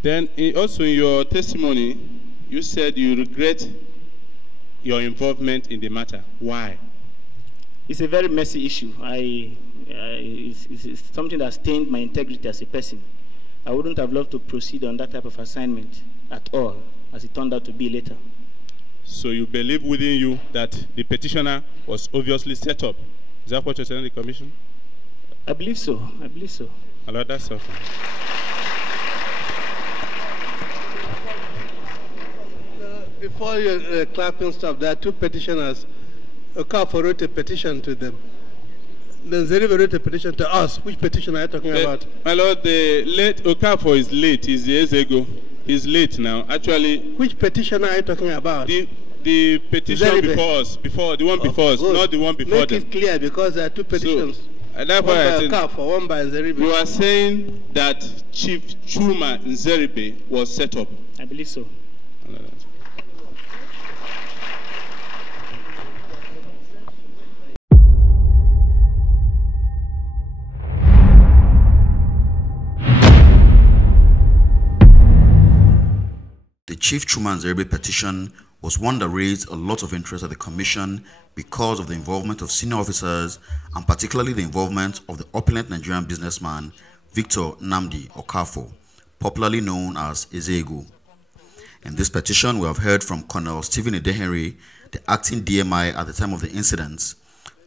Then also in your testimony, you said you regret your involvement in the matter. Why? It's a very messy issue. It's something that stained my integrity as a person. I wouldn't have loved to proceed on that type of assignment at all, as it turned out to be later. So you believe within you that the petitioner was obviously set up? Is that what you're telling the commission? I believe so. I believe so. Hello, that's all. Before your clapping stuff, there are two petitioners. Okafor wrote a petition to them. Then Zeribe wrote a petition to us. Which petition are you talking about? My lord, the late Okafor is late. He's the Ezego. He's late now. Actually, which petition are you talking about? The petition Zeribe. before us, the one before us, not the one before them. Make it clear, because there are two petitions. So, that's why I think one by Zeribe. You are saying that Chief Chuma Nzeribe was set up. I believe so. The Chief Chuma Nzeribe petition was one that raised a lot of interest at the Commission because of the involvement of senior officers and particularly the involvement of the opulent Nigerian businessman Victor Nnamdi Okafor, popularly known as Ezego. In this petition, we have heard from Colonel Stephen Edehenry, the acting DMI at the time of the incidents,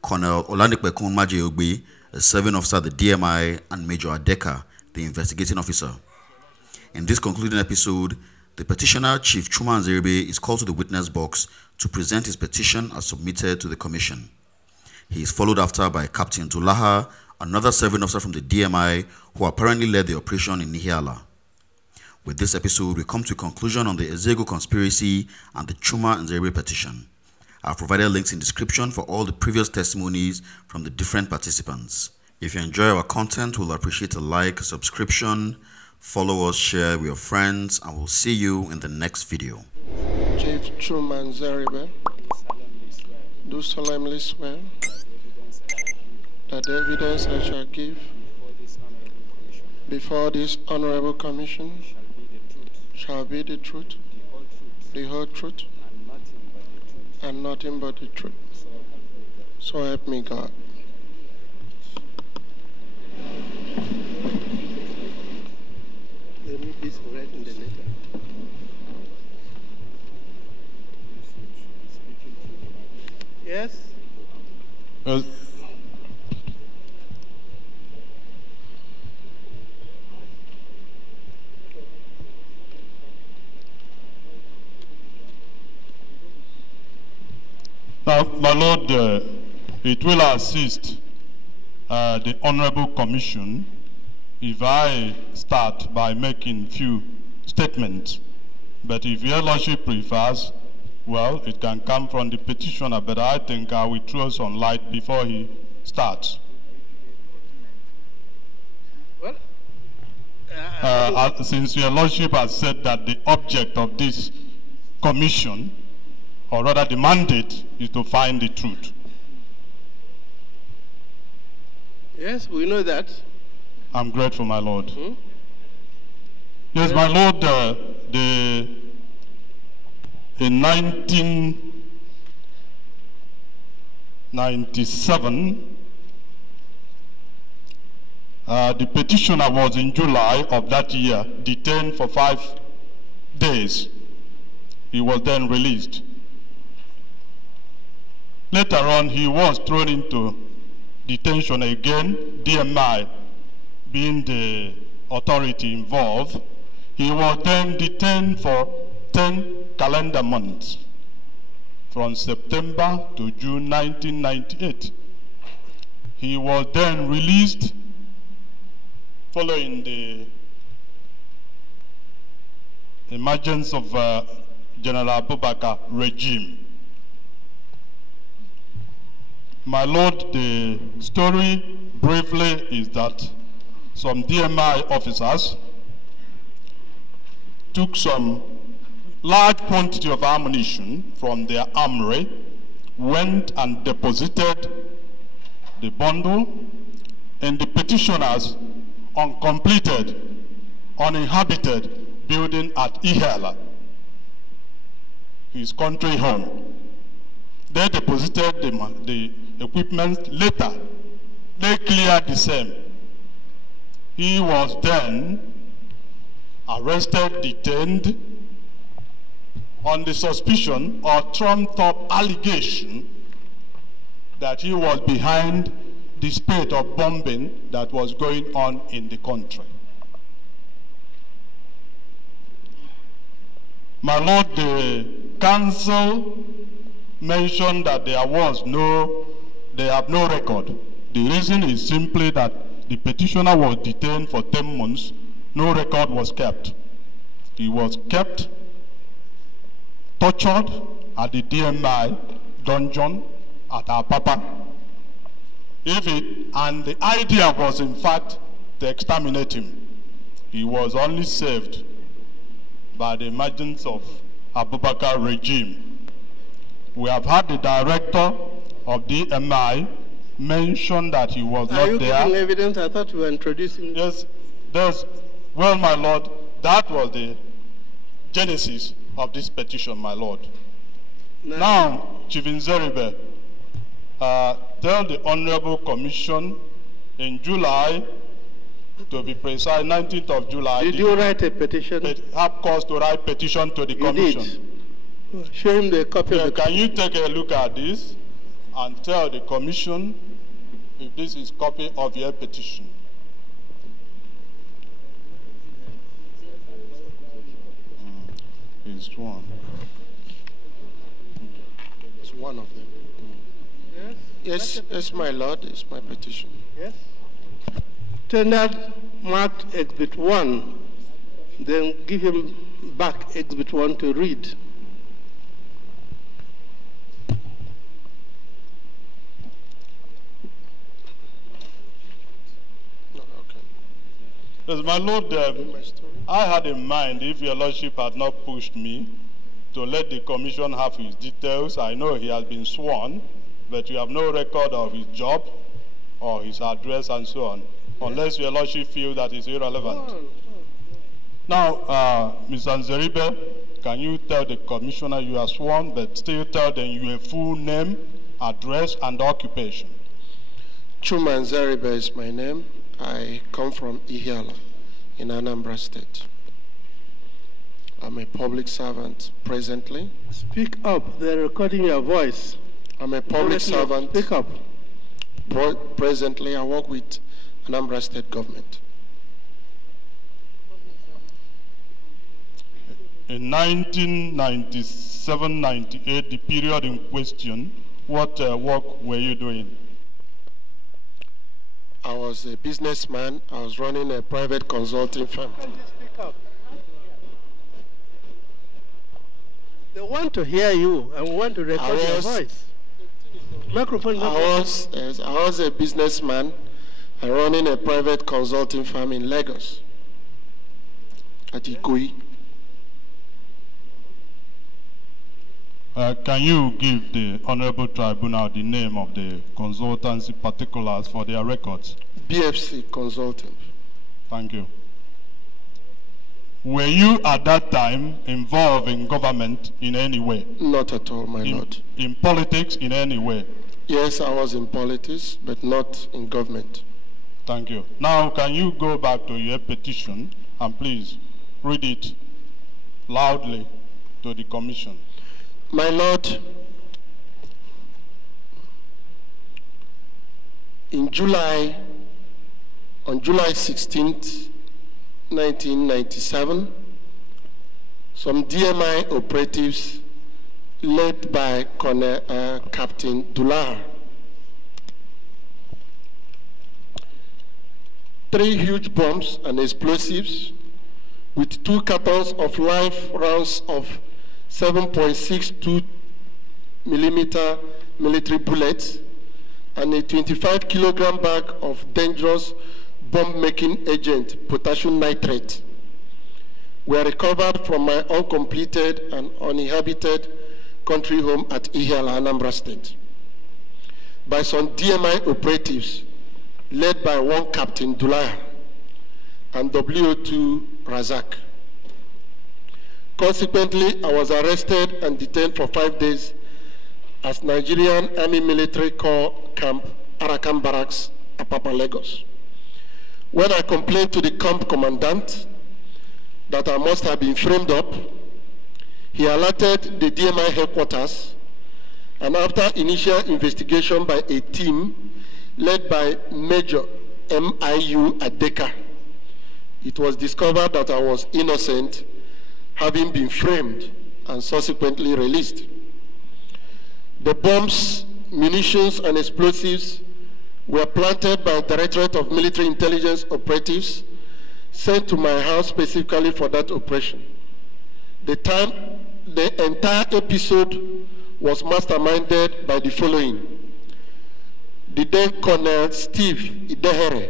Colonel Olanipekun Majeogbe, a serving officer at the DMI, and Major Adeka, the investigating officer. In this concluding episode, the petitioner, Chief Chuma Nzeribe, is called to the witness box to present his petition as submitted to the Commission. He is followed after by Captain Dulaha, another serving officer from the DMI, who apparently led the operation in Nihiala. With this episode, we come to a conclusion on the Ezego conspiracy and the Chuma Nzeribe petition. I have provided links in the description for all the previous testimonies from the different participants. If you enjoy our content, we'll appreciate a like, subscription, follow us, share with your friends, and we'll see you in the next video. Chief Chuma Nzeribe, do solemnly swear that the evidence I shall give before this honorable commission shall be the truth, the whole truth, and nothing but the truth. So help me God. This right in the letter. Yes? Now, my Lord, it will assist the Honorable Commission if I start by making few statements. But if your Lordship prefers, well, it can come from the petitioner, but I think I will throw some light before he starts. Well, since your Lordship has said that the object of this commission, or rather the mandate, is to find the truth. Yes, we know that. I'm grateful, my Lord. Yes, my Lord, in 1997, the petitioner was in July of that year detained for 5 days. He was then released. Later on, he was thrown into detention again, DMI being the authority involved. He was then detained for 10 calendar months, from September to June 1998. He was then released following the emergence of General Abubakar regime. My Lord, the story briefly is that some DMI officers took some large quantity of ammunition from their armory, went and deposited the bundle in the petitioner's uncompleted, uninhabited building at Ihiala, his country home. They deposited the equipment later. They cleared the same. He was then arrested, detained on the suspicion or trumped-up allegation that he was behind the spate of bombing that was going on in the country. My Lord, the council mentioned that they have no record. The reason is simply that the petitioner was detained for 10 months, no record was kept. He was kept, tortured at the DMI dungeon at Apapa. And the idea was in fact to exterminate him. He was only saved by the emergence of Abubakar regime. We have had the director of DMI mention that he was not there. Are you giving evidence? I thought you were introducing. Yes, well, my Lord, that was the genesis of this petition, my Lord. Now, Chief Nzeribe, tell the Honorable Commission in July, to be precise, 19th of July. Did you write a petition? Have cause to write petition to the Commission. Did. Show him the copy of the Can you take a look at this and tell the Commission if this is copy of your petition? It's one. It's one of them. Yes, yes, my Lord, it's my petition. Yes. Tendered marked Exhibit 1, then give him back Exhibit 1 to read. Yes, my Lord, I had in mind, if your Lordship had not pushed me to let the Commission have his details. I know he has been sworn, but you have no record of his job or his address and so on, unless your Lordship feel that is irrelevant. Now, Mr. Nzeribe, can you tell the Commissioner you are sworn, but still tell them your full name, address, and occupation? Chuma Nzeribe is my name. I come from Ihiala in Anambra State. I'm a public servant presently. Speak up, they're recording your voice. I'm a public servant. Speak up. Presently, I work with Anambra State government. In 1997-98, the period in question, what work were you doing? I was a businessman. I was running a private consulting firm. Can you speak up? They want to hear you and want to record your voice. Microphone. I was a businessman running a private consulting firm in Lagos at Ikoyi. Can you give the Honorable Tribunal the name of the consultancy particulars for their records? BFC Consulting. Thank you. Were you at that time involved in government in any way? Not at all, my lord. In politics in any way? Yes, I was in politics, but not in government. Thank you. Now, can you go back to your petition and please read it loudly to the Commission? My lord, on July 16th, 1997, some DMI operatives led by Captain Dulaha, 3 huge bombs and explosives with 2 cartons of live rounds of 7.62 millimeter military bullets and a 25 kilogram bag of dangerous bomb-making agent, potassium nitrate, were recovered from my uncompleted and uninhabited country home at Ihiala, Anambra State, by some DMI operatives led by one Captain Dulaha and WO2 Razak. Consequently, I was arrested and detained for 5 days at Nigerian Army Military Corps Camp, Arakan Barracks, Apapa, Lagos. When I complained to the camp commandant that I must have been framed up, he alerted the DMI headquarters, and after initial investigation by a team led by Major M.I.U. Adeka, it was discovered that I was innocent, having been framed and subsequently released. The bombs, munitions, and explosives were planted by Directorate of Military Intelligence operatives sent to my house specifically for that operation. The entire episode was masterminded by the following: the then Colonel Steve Idehere,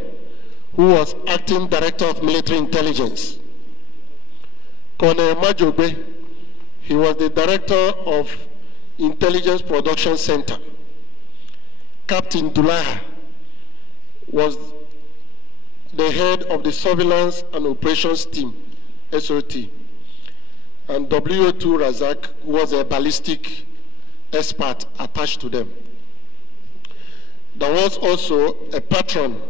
who was acting Director of Military Intelligence; Colonel Majobe, he was the Director of Intelligence Production Center; Captain Dulaha was the head of the Surveillance and Operations Team, SOT; and W.O.2 Razak was a ballistic expert attached to them. There was also a patron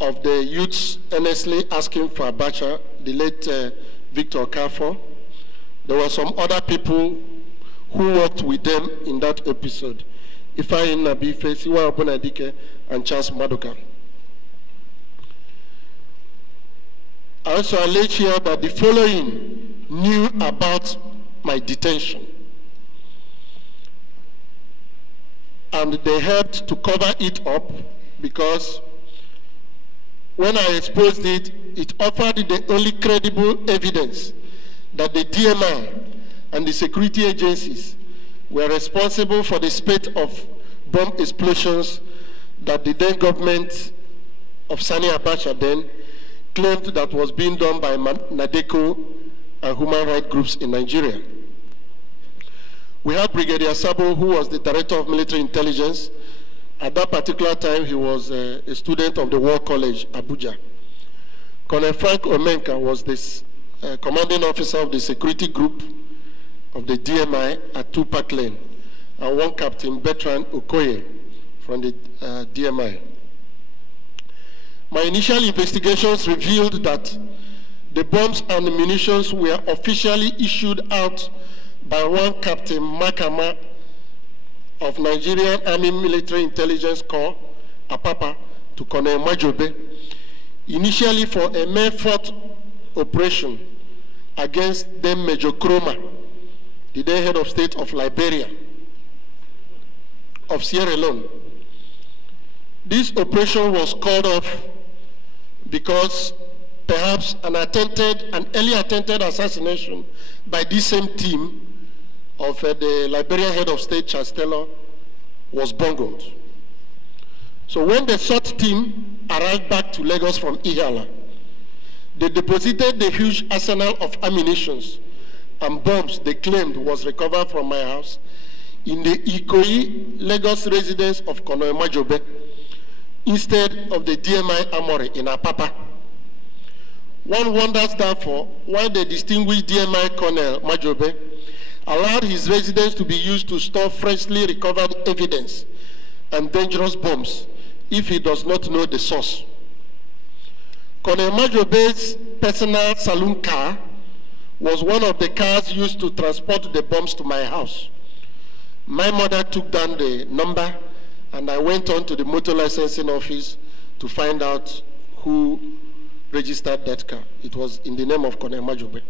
of the youths earnestly asking for Abacha, the late Victor Kafo. There were some other people who worked with them in that episode: Ifeanyi Nabife, Siwa Obunadike, and Charles Maduka. I also allege here that the following knew about my detention, and they helped to cover it up, because when I exposed it, it offered the only credible evidence that the DMI and the security agencies were responsible for the spate of bomb explosions that the then government of Sani Abacha then claimed that was being done by NADECO and human rights groups in Nigeria. We had Brigadier Sabo, who was the Director of Military Intelligence. At that particular time, he was a student of the War College, Abuja. Colonel Frank Omenka was this commanding officer of the security group of the DMI at Tupac Lane, and one Captain Bertrand Okoye from the DMI. My initial investigations revealed that the bombs and the munitions were officially issued out by one Captain Makama of Nigerian Army Military Intelligence Corps, Apapa, to Colonel Majobe, initially for a mere fort operation against then Major Kroma, the then head of state of Liberia, of Sierra Leone. This operation was called off because perhaps an early attempted assassination by this same team of the Liberian head of state, Charles Taylor, was bungled. So when the SWAT team arrived back to Lagos from Ihiala, they deposited the huge arsenal of ammunition and bombs they claimed was recovered from my house in the Ikoyi, Lagos residence of Colonel Majobe, instead of the DMI Armory in Apapa. One wonders therefore why the distinguished DMI Colonel Majobe allowed his residence to be used to store freshly recovered evidence and dangerous bombs if he does not know the source. Colonel Majobe's personal saloon car was one of the cars used to transport the bombs to my house. My mother took down the number, and I went on to the motor licensing office to find out who registered that car. It was in the name of Colonel Majobe.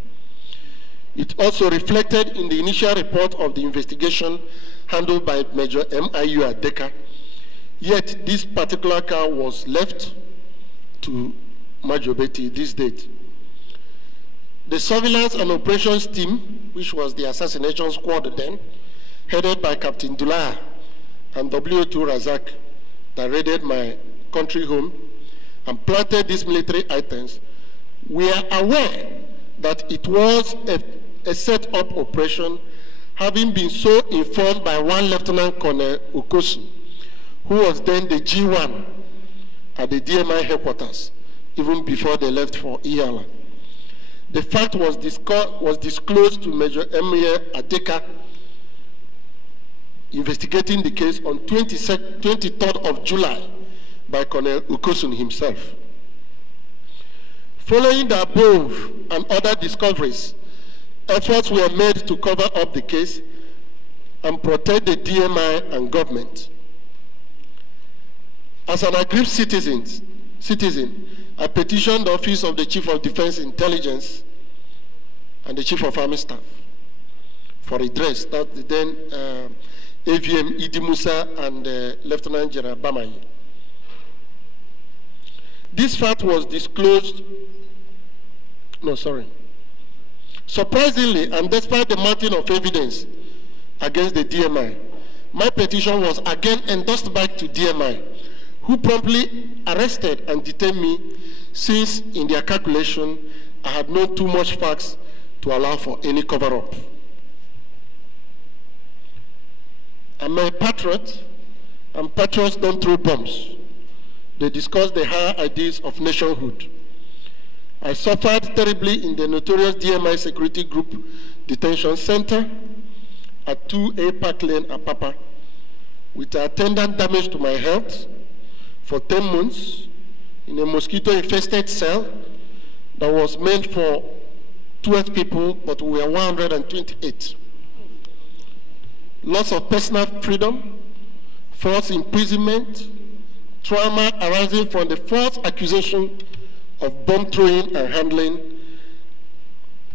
It also reflected in the initial report of the investigation handled by Major M.I.U. Adeka. Yet this particular car was left to Majobe till this date. The surveillance and operations team, which was the assassination squad then, headed by Captain Dulaha and W.O.2 Razak, that raided my country home and planted these military items, we are aware that it was a set-up operation, having been so informed by one Lieutenant Colonel Okosu, who was then the G1 at the DMI headquarters, even before they left for Ihiala. The fact was disclosed to Major Emir Adeka, investigating the case on 23rd of July by Colonel Ukosun himself. Following the above and other discoveries, efforts were made to cover up the case and protect the DMI and government. As an aggrieved citizen, I petitioned the Office of the Chief of Defense Intelligence and the Chief of Army Staff for redress. That the then AVM Idi Musa and Lieutenant General Bamayi. This fact was disclosed. Surprisingly, and despite the mountain of evidence against the DMI, my petition was again endorsed back to DMI, who promptly arrested and detained me, since in their calculation I had known too much facts to allow for any cover-up. I'm a patriot, and patriots don't throw bombs. They discuss the higher ideals of nationhood. I suffered terribly in the notorious DMI Security Group Detention Center at 2A Park Lane, Apapa, with attendant damage to my health for 10 months in a mosquito-infested cell that was meant for 12 people, but we were 128. Loss of personal freedom, false imprisonment, trauma arising from the false accusation of bomb throwing and handling,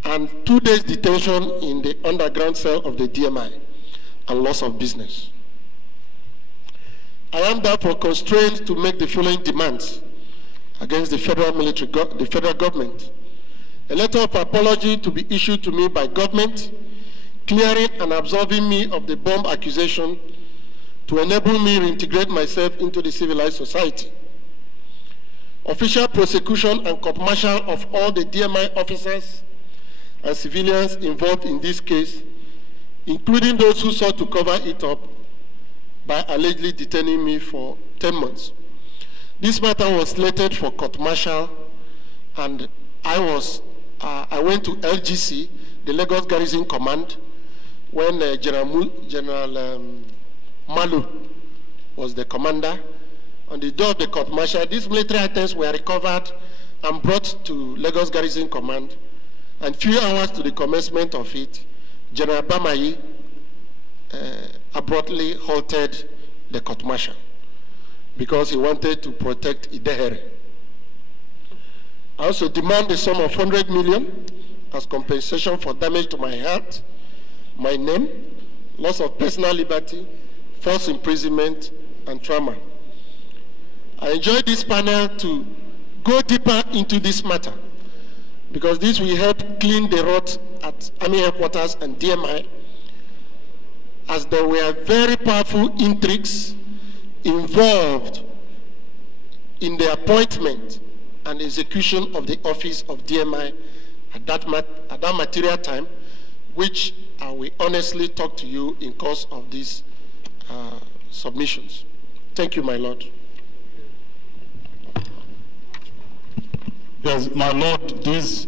and 2 days detention in the underground cell of the DMI, and loss of business. I am therefore constrained to make the following demands against the federal government. A letter of apology to be issued to me by government, clearing and absolving me of the bomb accusation to enable me to reintegrate myself into the civilized society. Official prosecution and court-martial of all the DMI officers and civilians involved in this case, including those who sought to cover it up by allegedly detaining me for 10 months. This matter was slated for court-martial, and I went to LGC, the Lagos Garrison Command, when General Malu was the commander. On the day of the court-martial, these military items were recovered and brought to Lagos Garrison Command, and few hours to the commencement of it, General Bamayi abruptly halted the court-martial because he wanted to protect Idehere. I also demand a sum of 100 million as compensation for damage to my health, my name, loss of personal liberty, false imprisonment, and trauma. I enjoy this panel to go deeper into this matter, because this will help clean the rot at Army Headquarters and DMI, as there were very powerful intrigues involved in the appointment and execution of the office of DMI at that material time, which I will honestly talk to you in course of these submissions. Thank you, my Lord. Yes, my Lord,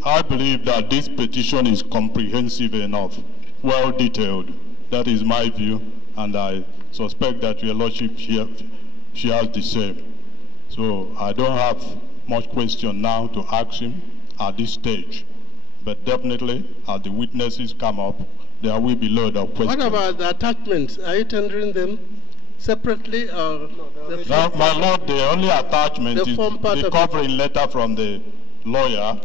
I believe that this petition is comprehensive enough, well detailed. That is my view, and I suspect that your Lordship shares the same. So I don't have much question now to ask him at this stage. But definitely, as the witnesses come up, there will be load of questions. What about the attachments? Are you tendering them separately, or? Now, my Lord, the only attachment is the covering letter from the lawyer.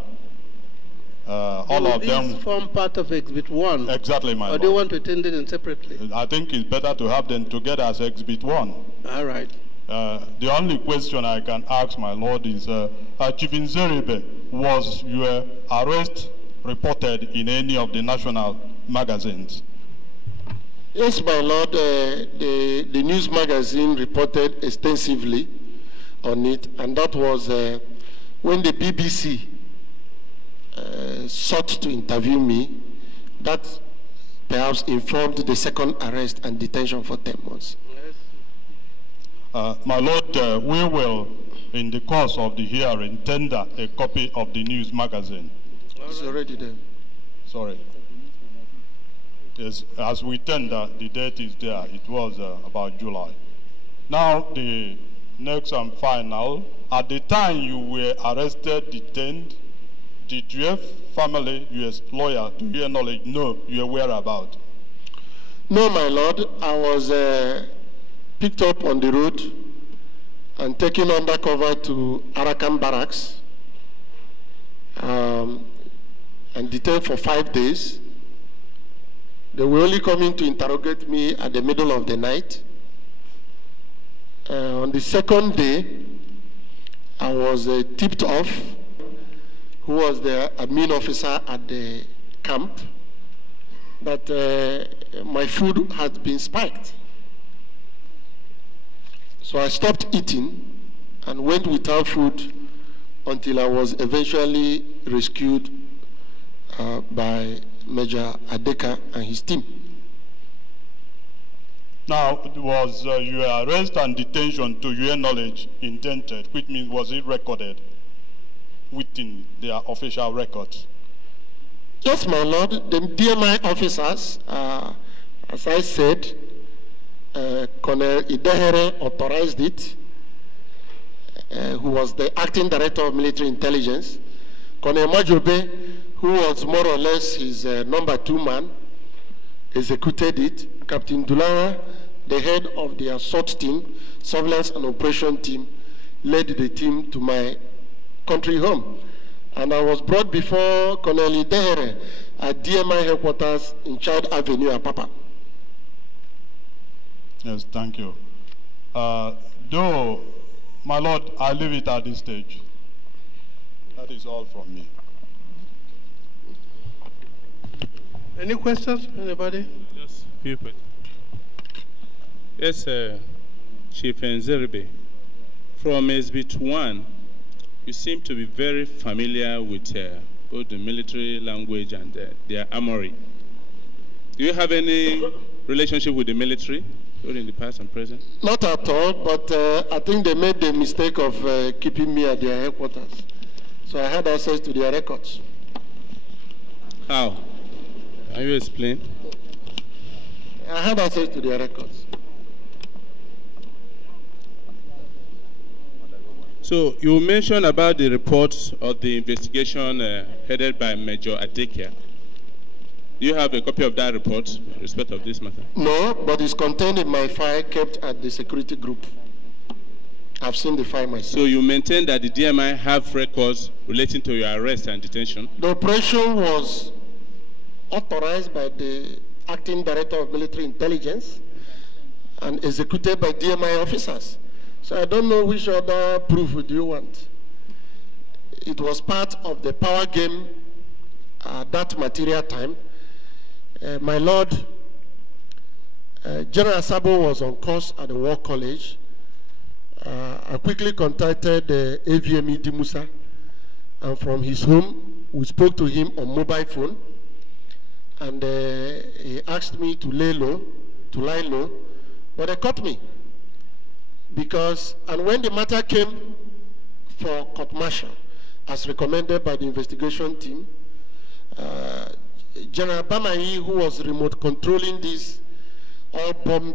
All of them form part of Exhibit 1. Exactly, my Lord. Or do you want to tender them separately? I think it's better to have them together as Exhibit 1. All right. The only question I can ask, my Lord, is Chief Nzeribe, was your arrest reported in any of the national magazines? Yes, my Lord, the news magazine reported extensively on it, and that was when the BBC sought to interview me. That perhaps informed the second arrest and detention for 10 months. My Lord, we will, in the course of the hearing, tender a copy of the news magazine It's already there. Sorry. Yes, as we tender, the date is there. It was about July. Now, the next and final. At the time you were arrested, detained, did your family, your lawyer, to your knowledge, know your whereabouts? No, my lord. I was picked up on the road and taken undercover to Arakan Barracks and detained for 5 days. They were only coming to interrogate me at the middle of the night. On the second day, I was tipped off who was the admin officer at the camp that my food had been spiked. So I stopped eating and went without food until I was eventually rescued by Major Adeka and his team. Now, was your arrest and detention, to your knowledge, indented, which means was it recorded within their official records? Yes, my lord. The DMI officers, as I said, Colonel Idehere authorized it, who was the acting director of military intelligence. Colonel Majobe, who was more or less his number 2 man, executed it. Captain Dulaha, the head of the assault team, surveillance and operation team, led the team to my country home. And I was brought before Colonel Idehere at DMI headquarters in Child Avenue, Apapa. Yes, thank you. Though, my lord, I leave it at this stage. That is all from me. Any questions, anybody? Just a few questions. Yes, Chief Nzeribe, from SB 1, you seem to be very familiar with both the military language and their armory. Do you have any relationship with the military, both in the past and present? Not at all, but I think they made the mistake of keeping me at their headquarters. So I had access to their records. How? Can you explain? I had access to their records. So you mentioned about the reports of the investigation headed by Major Adekia. Do you have a copy of that report in respect of this matter? No, but it's contained in my file kept at the security group. I've seen the file myself. So you maintain that the DMI have records relating to your arrest and detention? The operation was authorized by the acting director of military intelligence and executed by DMI officers. So I don't know which other proof would you want. It was part of the power game at that material time. My lord, General Sabo was on course at the War College. I quickly contacted AVME Dimusa, and from his home, we spoke to him on mobile phone, and he asked me to lie low, but they caught me. And when the matter came for court-martial, as recommended by the investigation team, General Bamayi, who was remote controlling these all bomb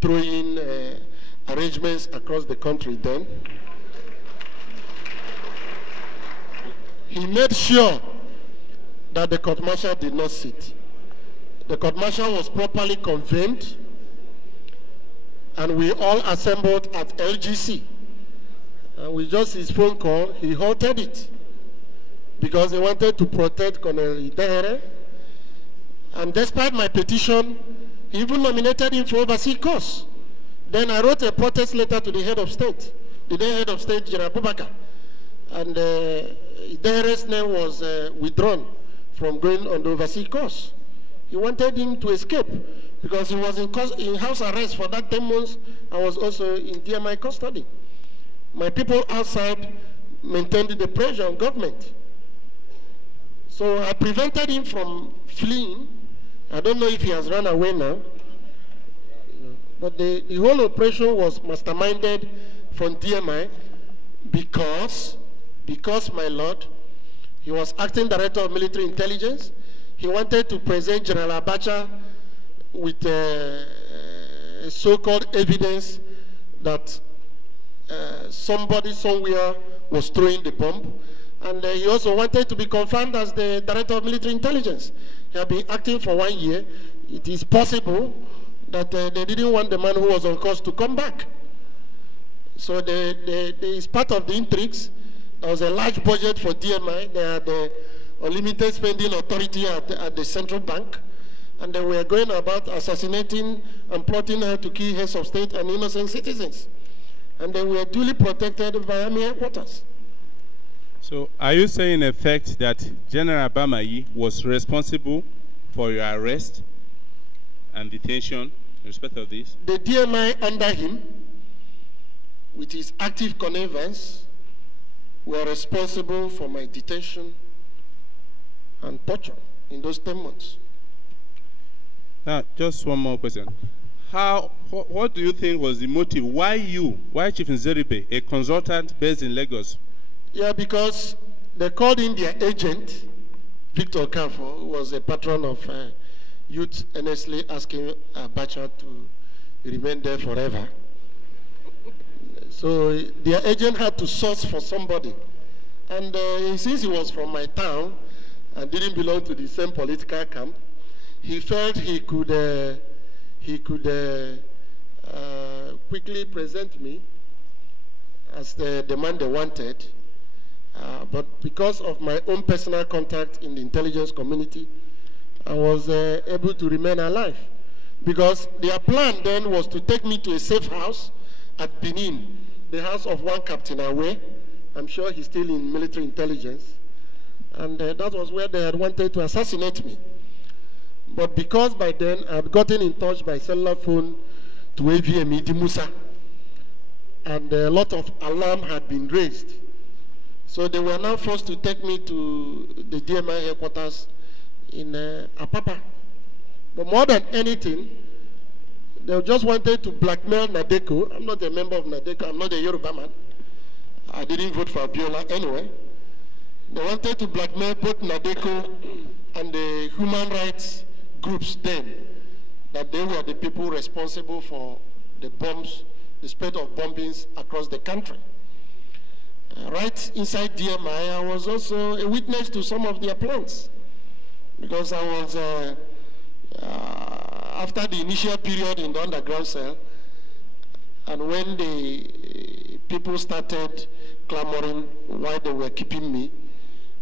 throwing arrangements across the country then, he made sure that the court-martial did not sit. The court-martial was properly convened, and we all assembled at LGC. And with just his phone call, he halted it because he wanted to protect Colonel Idehere. And despite my petition, he even nominated him for overseas course. Then I wrote a protest letter to the head of state, the then head of state, General Bubaka. And Idehere's name was withdrawn from going on the overseas course. He wanted him to escape because he was in house arrest for that 10 months. I was also in DMI custody. My people outside maintained the pressure on government. So I prevented him from fleeing. I don't know if he has run away now. But the whole operation was masterminded from DMI because, my lord, He was acting director of military intelligence. He wanted to present General Abacha with so-called evidence that somebody somewhere was throwing the bomb. And he also wanted to be confirmed as the director of military intelligence. He had been acting for 1 year. It is possible that they didn't want the man who was on course to come back. So it's part of the intrigues. There was a large budget for DMI. They had the unlimited spending authority at the central bank. And they were going about assassinating and plotting how to kill heads of state and innocent citizens. And they were duly protected by army headquarters. So are you saying in effect that General Bamayi was responsible for your arrest and detention in respect of this? The DMI under him, with his active connivance, were responsible for my detention and torture in those 10 months. Now, just one more question. What do you think was the motive? Why Chief Nzeribe, a consultant based in Lagos? Yeah, because they called in their agent, Victor Kamfo, who was a patron of youth, earnestly asking Abacha to remain there forever. So their agent had to source for somebody. And since he was from my town and didn't belong to the same political camp, he felt he could quickly present me as the man they wanted. But because of my own personal contact in the intelligence community, I was able to remain alive. Because their plan then was to take me to a safe house at Benin, the house of one Captain Awe. I'm sure he's still in military intelligence. And that was where they had wanted to assassinate me. But because by then I had gotten in touch by cellular phone to AVM Idi Musa, and a lot of alarm had been raised. So they were now forced to take me to the DMI headquarters in Apapa. But more than anything, they just wanted to blackmail Nadeko. I'm not a member of Nadeko. I'm not a Yoruba man. I didn't vote for Abiola anyway. They wanted to blackmail both Nadeko and the human rights groups then, that they were the people responsible for the bombs, the spread of bombings across the country. Right inside DMI, I was also a witness to some of their plans, because I was, after the initial period in the underground cell, and when the people started clamoring why they were keeping me,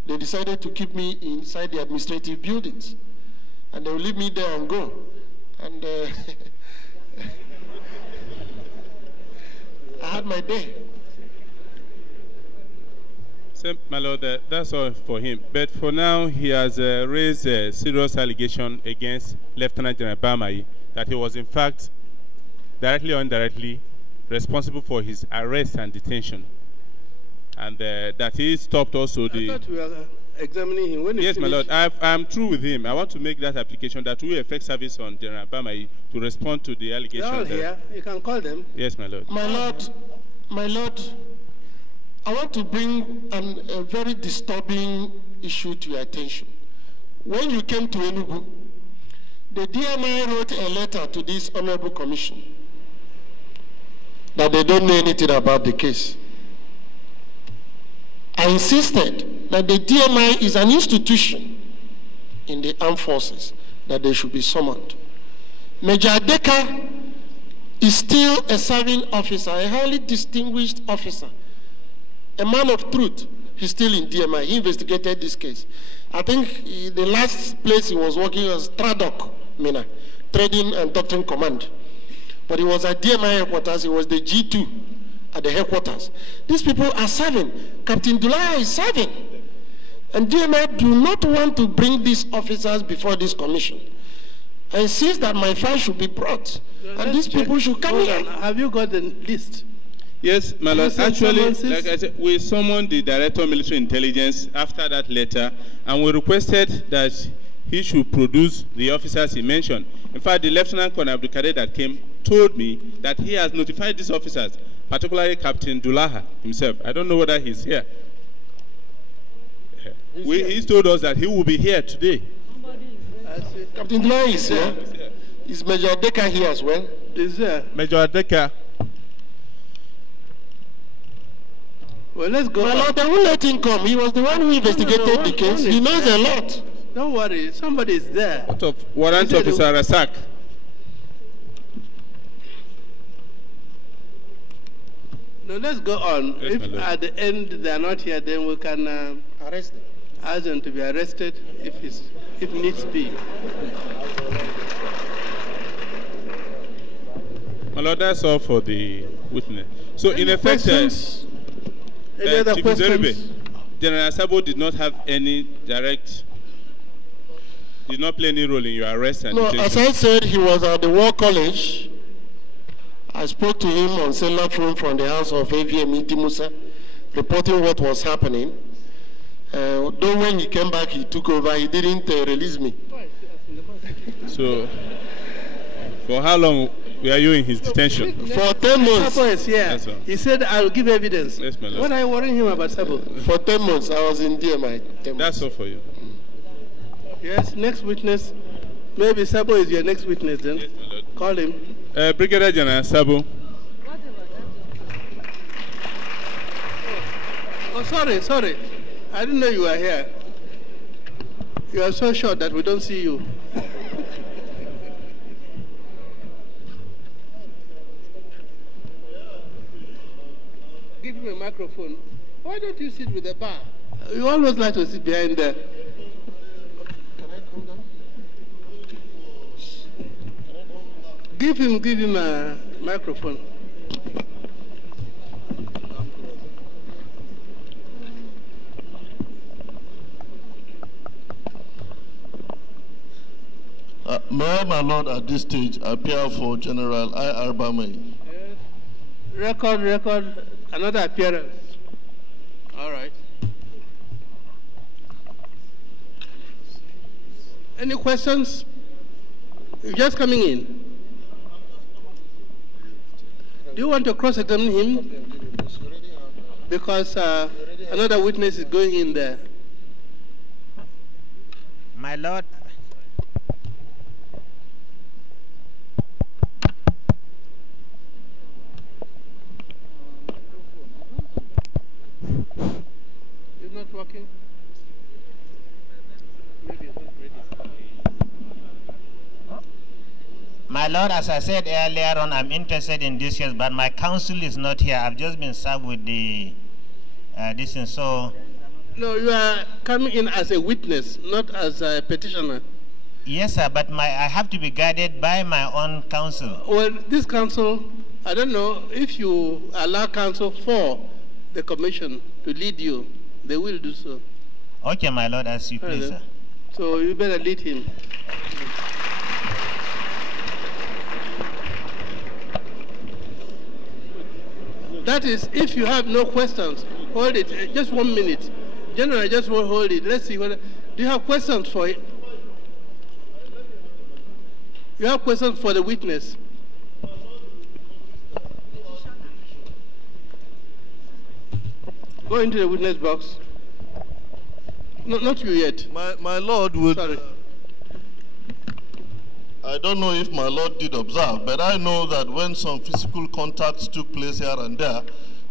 they decided to keep me inside the administrative buildings. And they will leave me there and go. And I had my day. So, my Lord, that's all for him. But for now, he has raised a serious allegation against Lieutenant General Bamayi that he was, in fact, directly or indirectly responsible for his arrest and detention. And that he stopped also the... I thought we were examining him. When yes, my Lord, I'm through with him. I want to make that application that we effect service on General Bamayi to respond to the allegation. They're all here. You can call them. Yes, my Lord. My Lord, I want to bring a very disturbing issue to your attention. When you came to Enugu, the DMI wrote a letter to this Honorable Commission that they don't know anything about the case. I insisted that the DMI is an institution in the armed forces, that they should be summoned. Major Adeka is still a serving officer, a highly distinguished officer, a man of truth. He's still in DMI. He investigated this case. I think the last place he was working was Tradoc, Mina, Trading and Doctrine Command. But he was at DMI headquarters. He was the G2 at the headquarters. These people are serving. Captain Dulaha is serving. And DMI do not want to bring these officers before this commission. I insist that my file should be brought. And these people should come here. Have you got the list? Yes, my Lord. Actually, like I said, we summoned the Director of Military Intelligence after that letter, and we requested that he should produce the officers he mentioned. In fact, the Lieutenant Colonel Abdul Kader that came told me that he has notified these officers, particularly Captain Dulaha himself. I don't know whether he's here. He told us that he will be here today. Captain Dulaha is here. Is Major Ezego here as well? Is there? Major Ezego. Well, let's go. My lord, they won't let him come. He was the one who investigated the case. He knows a lot. Don't worry, somebody is there. What of Warrant Officer Rasak? No, let's go on. Yes, if at the end they are not here, then we can Arrest them. ask them to be arrested if needs be. My lord, that's all for the witness. So Any in effect, questions? Any other Chief questions? Zeribe, General Sabo did not have any did not play any role in your arrest and No, detention. as I said, he was at the War College. I spoke to him on cellular phone from the house of AVM Itimusa, reporting what was happening. Though when he came back, he took over. He didn't release me. So, for how long were you in his detention? For 10 months. Sabo is here. Yes, sir. He said, I'll give evidence. Yes, my lord. What are you worrying him about, Sabo? For 10 months, I was in DMI. 10 That's all for you. Yes, next witness. Maybe Sabo is your next witness then. Yes, my lord. Call him. Brigadier General Sabo. Oh, sorry. I didn't know you were here. You are so short that we don't see you. Give him a microphone. Why don't you sit with the bar? You always like to sit behind there. Can I come down? Give him a microphone. May I, my lord, at this stage appear for General I.R. Bamai? Yes. Record another appearance. All right. Any questions? You're just coming in. Do you want to cross-examine him? Because another witness is going in there. My lord, It's not working? Maybe it's not ready. my lord, as I said earlier on, I'm interested in this case, but my counsel is not here. I've just been served with the this and so. No, you are coming in as a witness, not as a petitioner. Yes, sir, but I have to be guided by my own counsel. Well, this counsel, I don't know, if you allow counsel for the commission to lead you, they will do so. Okay, my lord, as you please, sir. So you better lead him. That is, if you have no questions, hold it. Just 1 minute. General, just hold it. Let's see whether. Do you have questions for it? You have questions for the witness? Go into the witness box. No, not you yet. My lord would. Sorry. I don't know if my lord did observe, but I know that when some physical contacts took place here and there,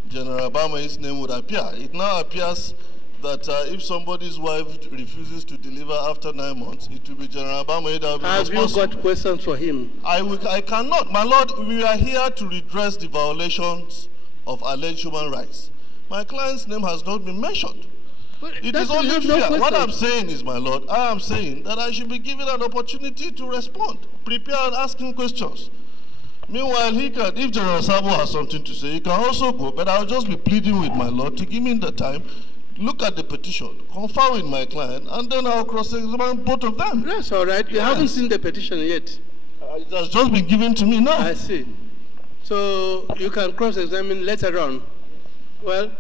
General Bamai's name would appear. It now appears that if somebody's wife refuses to deliver after 9 months, it will be General Bamai that will be Have responsible. you got questions for him? I cannot. My lord, we are here to redress the violations of alleged human rights. My client's name has not been mentioned. But It that's- is only you have no fair. What I'm questions. saying is, my lord, I am saying that I should be given an opportunity to respond, prepare and ask him questions. Meanwhile, he can, if General Sabo has something to say, he can also go, but I'll just be pleading with my lord to give me the time, look at the petition, confer with my client, and then I'll cross-examine both of them. That's all right. You Yes. haven't seen the petition yet. It has just been given to me now. I see. So you can cross-examine later on. Well,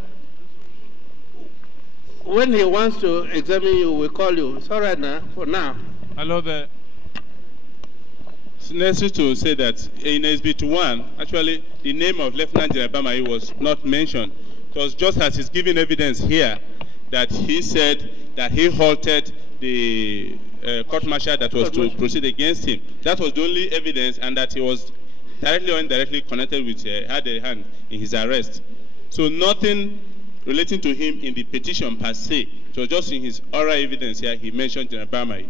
when he wants to examine you, we'll call you. It's all right now, for now. My lord, it's necessary to say that in SB 1, actually, the name of Lieutenant General Bamai was not mentioned. It was just as he's giving evidence here that he said that he halted the court-martial that was to proceed against him. That was the only evidence, and that he was directly or indirectly connected with, had a hand in his arrest. So nothing relating to him in the petition per se. It was just in his oral evidence here, he mentioned General Bamai.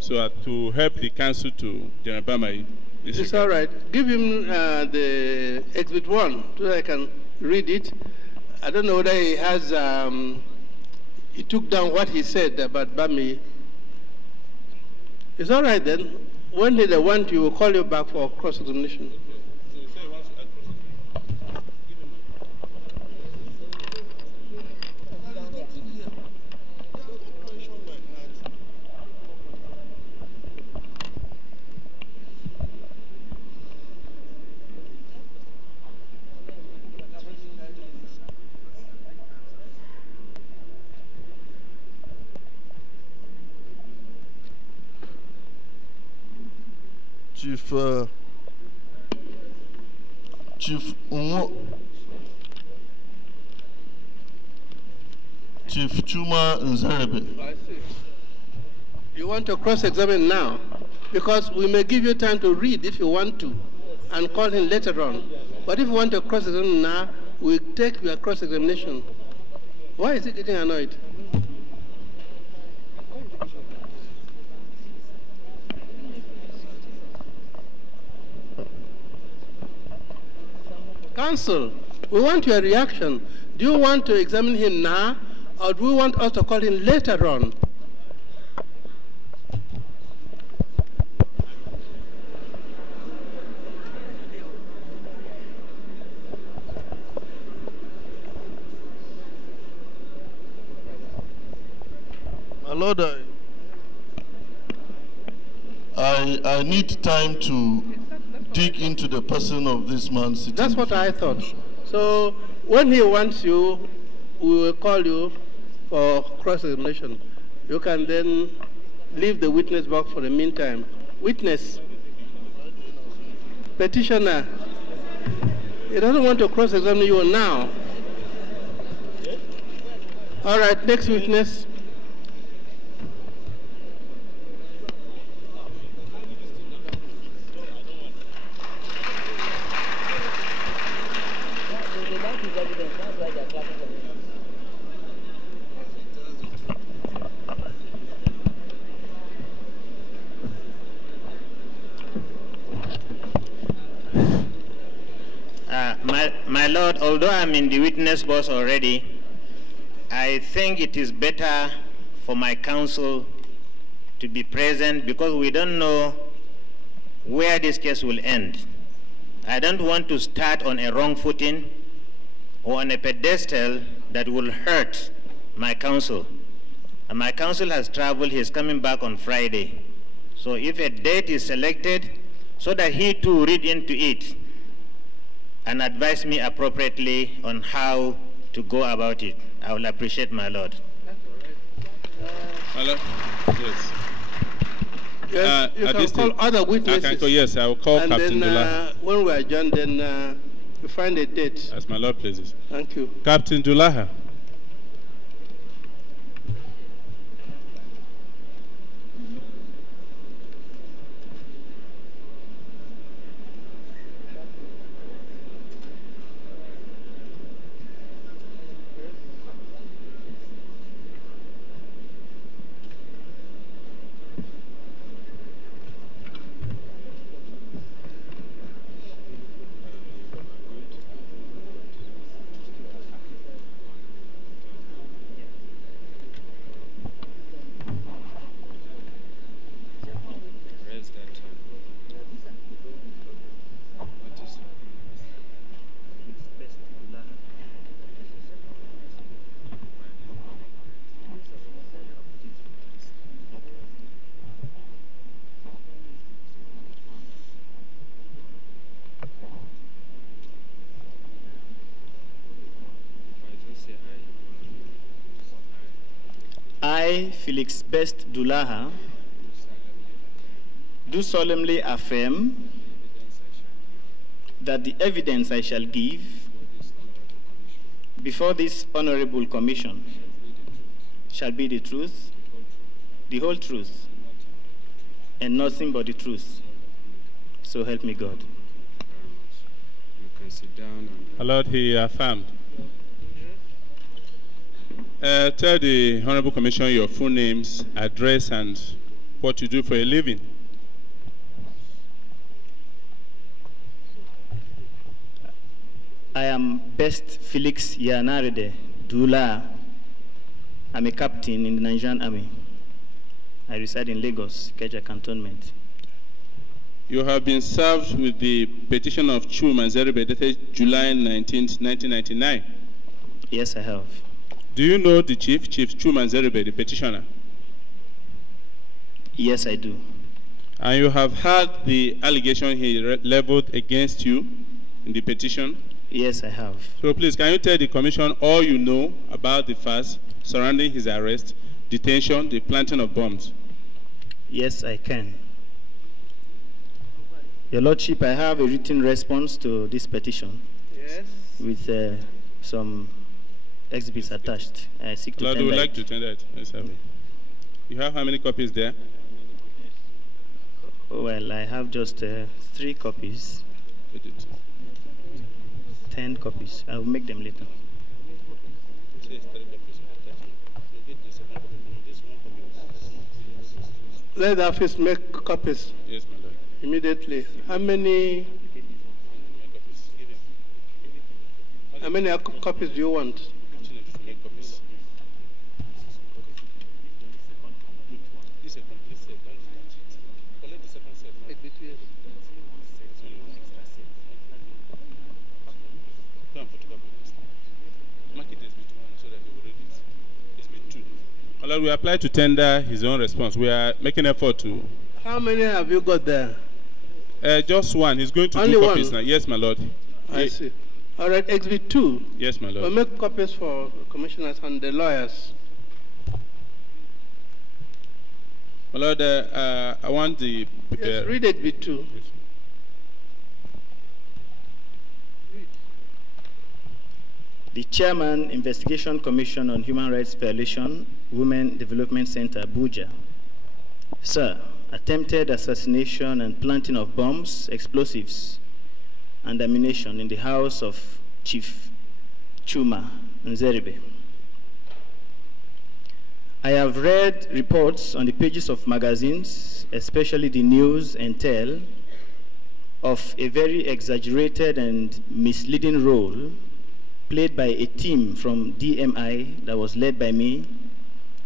So to help the counsel to General Bamai. It's all right. Give him the Exhibit 1 so that I can read it. I don't know whether he has, he took down what he said about Bamai. It's all right then. When they want you, will call you back for cross-examination. Chief Chuma Nzerebe. I see. You want to cross-examine now? Because we may give you time to read if you want to, and call him later on. But if you want to cross-examine now, we'll take your cross-examination. Why is he getting annoyed? Counsel, we want your reaction. Do you want to examine him now, or do we want us to call him later on? My Lord, I need time to dig into the person of this man sitting. That's what I thought. So when he wants you, we will call you for cross-examination. You can then leave the witness box for the meantime. Witness, petitioner, he doesn't want to cross-examine you now. All right, next witness. My Lord, although I'm in the witness box already, I think it is better for my counsel to be present because we don't know where this case will end. I don't want to start on a wrong footing or on a pedestal that will hurt my counsel. And my counsel has traveled, he's coming back on Friday. So if a date is selected so that he too read into it and advise me appropriately on how to go about it, I will appreciate, my Lord. My Lord, yes. Yes, you can call other witnesses. Yes, I will call and Captain then, Dulaha. when we adjourn, then you find a date. As my Lord pleases. Thank you. Captain Dulaha. I, Felix Best Dulaha, do solemnly affirm that the evidence I shall give before this honorable commission shall be the truth, the whole truth, and nothing but the truth. So help me God. You can sit down. My Lord, he affirmed. Tell the Honorable Commission your full names, address, and what you do for a living. I am Best Felix Yanarede Dulaha. I'm a captain in the Nigerian Army. I reside in Lagos, Ikeja Cantonment. You have been served with the petition of Chuma Nzeribe dated July 19, 1999. Yes, I have. Do you know the Chief Chuma Nzeribe, the petitioner? Yes, I do. And you have heard the allegation he leveled against you in the petition? Yes, I have. So please, can you tell the Commission all you know about the facts surrounding his arrest, detention, the planting of bombs? Yes, I can. Your Lordship, I have a written response to this petition. Yes. With some exhibits attached. I seek to Lord, tender we would like it. to tender it. Yes, sir. You have how many copies there? Well, I have just 3 copies. 10 copies. I will make them later. Let the office make copies. Yes, my Lord. Immediately. How many copies do you want? Well, we apply to tender his own response. We are making effort to. How many have you got there? Just one. He's going to Only do copies one? now. Yes, my Lord. I see. All right, exhibit 2. Yes, my Lord. We'll make copies for commissioners and the lawyers. My Lord, I want the. Yes, read exhibit 2. Yes. The Chairman, Investigation Commission on Human Rights Violation, Women Development Center, Abuja. Sir, attempted assassination and planting of bombs, explosives, and ammunition in the house of Chief Chuma Nzeribe. I have read reports on the pages of magazines, especially the News and Tell, of a very exaggerated and misleading role played by a team from DMI that was led by me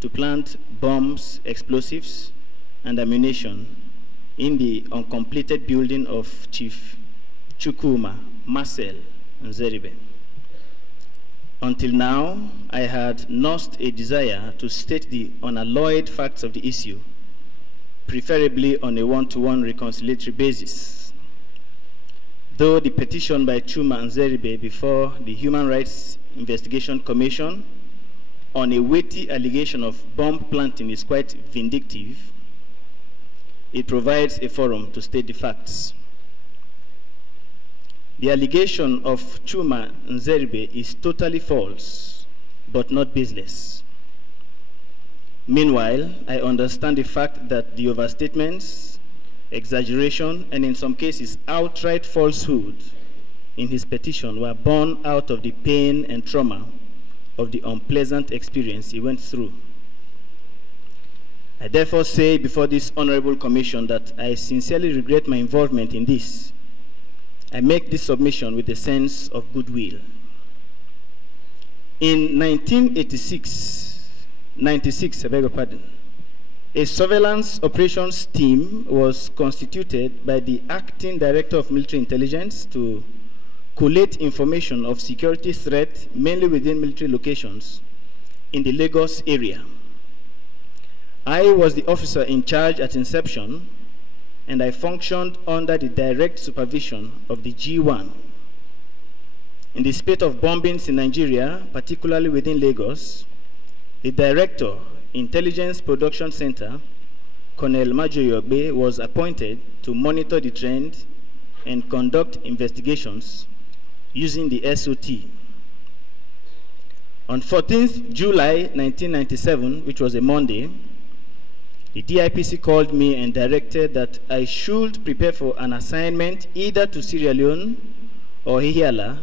to plant bombs, explosives, and ammunition in the uncompleted building of Chief Chukuma Marcel Nzeribe. Until now, I had nursed a desire to state the unalloyed facts of the issue, preferably on a one-to-one reconciliatory basis. Though the petition by Chuma Nzeribe before the Human Rights Investigation Commission on a weighty allegation of bomb planting is quite vindictive, it provides a forum to state the facts. The allegation of Chuma Nzeribe is totally false, but not baseless. Meanwhile, I understand the fact that the overstatements, exaggeration, and in some cases outright falsehood in his petition were born out of the pain and trauma of the unpleasant experience he went through. I therefore say before this honorable commission that I sincerely regret my involvement in this. I make this submission with a sense of goodwill. In 96, I beg your pardon, a surveillance operations team was constituted by the acting director of military intelligence to collate information of security threats, mainly within military locations in the Lagos area. I was the officer in charge at inception, and I functioned under the direct supervision of the G1. In the spate of bombings in Nigeria, particularly within Lagos, the director, Intelligence Production Center, Colonel Majoyogbe, was appointed to monitor the trend and conduct investigations using the SOT. On 14th July 1997, which was a Monday, the DIPC called me and directed that I should prepare for an assignment either to Sierra Leone or Ihiala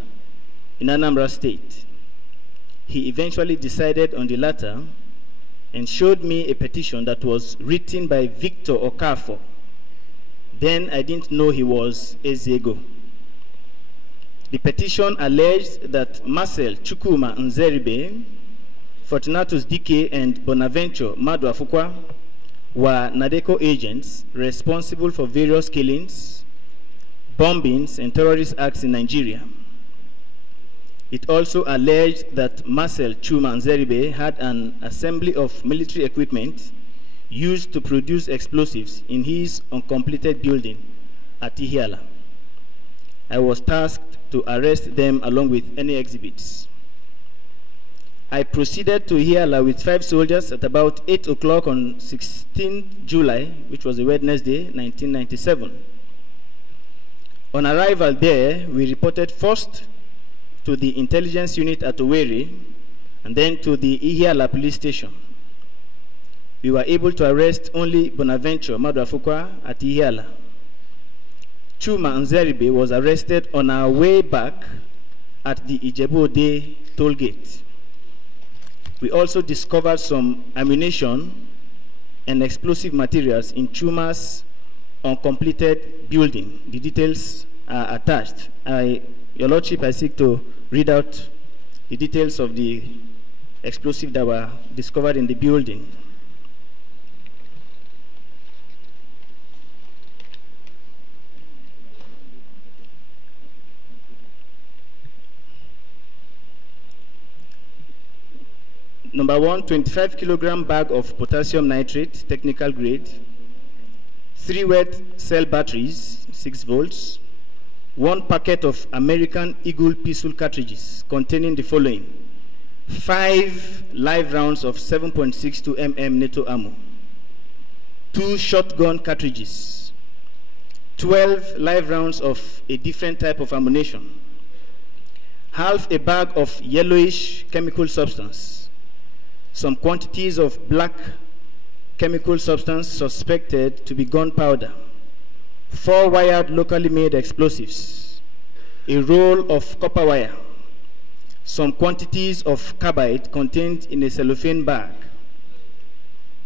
in Anambra State. He eventually decided on the latter and showed me a petition that was written by Victor Okafor. Then I didn't know he was Ezego. The petition alleged that Marcel Chukuma Nzeribe, Fortunatus Dike, and Bonaventure Madu Afukwa were NADECO agents responsible for various killings, bombings, and terrorist acts in Nigeria. It also alleged that Marcel Chuma Nzeribe had an assembly of military equipment used to produce explosives in his uncompleted building at Ihiala. I was tasked to arrest them along with any exhibits. I proceeded to Ihiala with 5 soldiers at about 8 o'clock on 16th July, which was a Wednesday, 1997. On arrival there, we reported first to the intelligence unit at Owerri and then to the Ihiala police station. We were able to arrest only Bonaventure Madu Afukwa at Ihiala. Chuma Nzeribe was arrested on our way back at the Ijebu-Ode toll gate. We also discovered some ammunition and explosive materials in Chuma's uncompleted building. The details are attached. Your Lordship, I seek to read out the details of the explosives that were discovered in the building. Number 1, 25-kilogram bag of potassium nitrate, technical grade, 3 wet cell batteries, 6 volts, 1 packet of American Eagle pistol cartridges containing the following: 5 live rounds of 7.62 mm NATO ammo, 2 shotgun cartridges, 12 live rounds of a different type of ammunition, half a bag of yellowish chemical substance, some quantities of black chemical substance suspected to be gunpowder, 4 wired locally made explosives, a roll of copper wire, some quantities of carbide contained in a cellophane bag.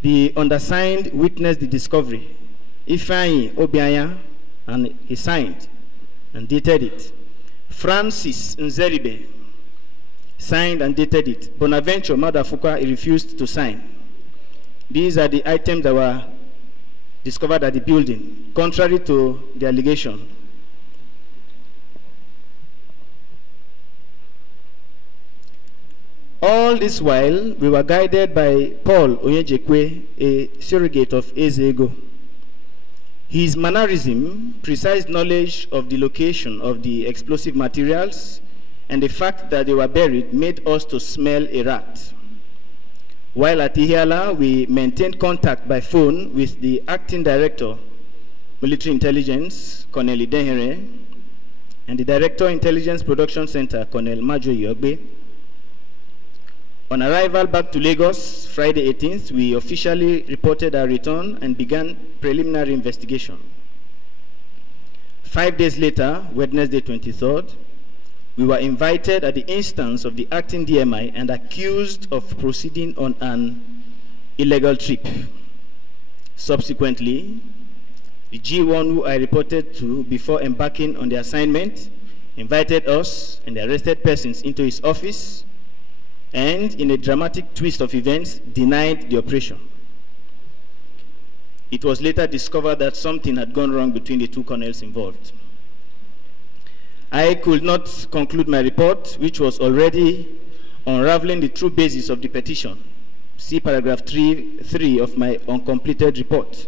The undersigned witnessed the discovery, Ifeanyi Obianya, and he signed and dated it. Francis Nzeribe signed and dated it. Bonaventure Madu Afukwa, he refused to sign. These are the items that were discovered at the building, contrary to the allegation. All this while, we were guided by Paul Onyejekwe, a surrogate of Ezego. His mannerism, precise knowledge of the location of the explosive materials, and the fact that they were buried made us to smell a rat. While at Ihiala, we maintained contact by phone with the acting director, Military Intelligence, Colonel Idenhere, and the Director, Intelligence Production Center, Colonel Majo Yogbe. On arrival back to Lagos, Friday 18th, we officially reported our return and began preliminary investigation. 5 days later, Wednesday 23rd, we were invited at the instance of the acting DMI and accused of proceeding on an illegal trip. Subsequently, the G1 who I reported to before embarking on the assignment invited us and the arrested persons into his office and, in a dramatic twist of events, denied the operation. It was later discovered that something had gone wrong between the 2 colonels involved. I could not conclude my report, which was already unraveling the true basis of the petition. See paragraph 3 of my uncompleted report.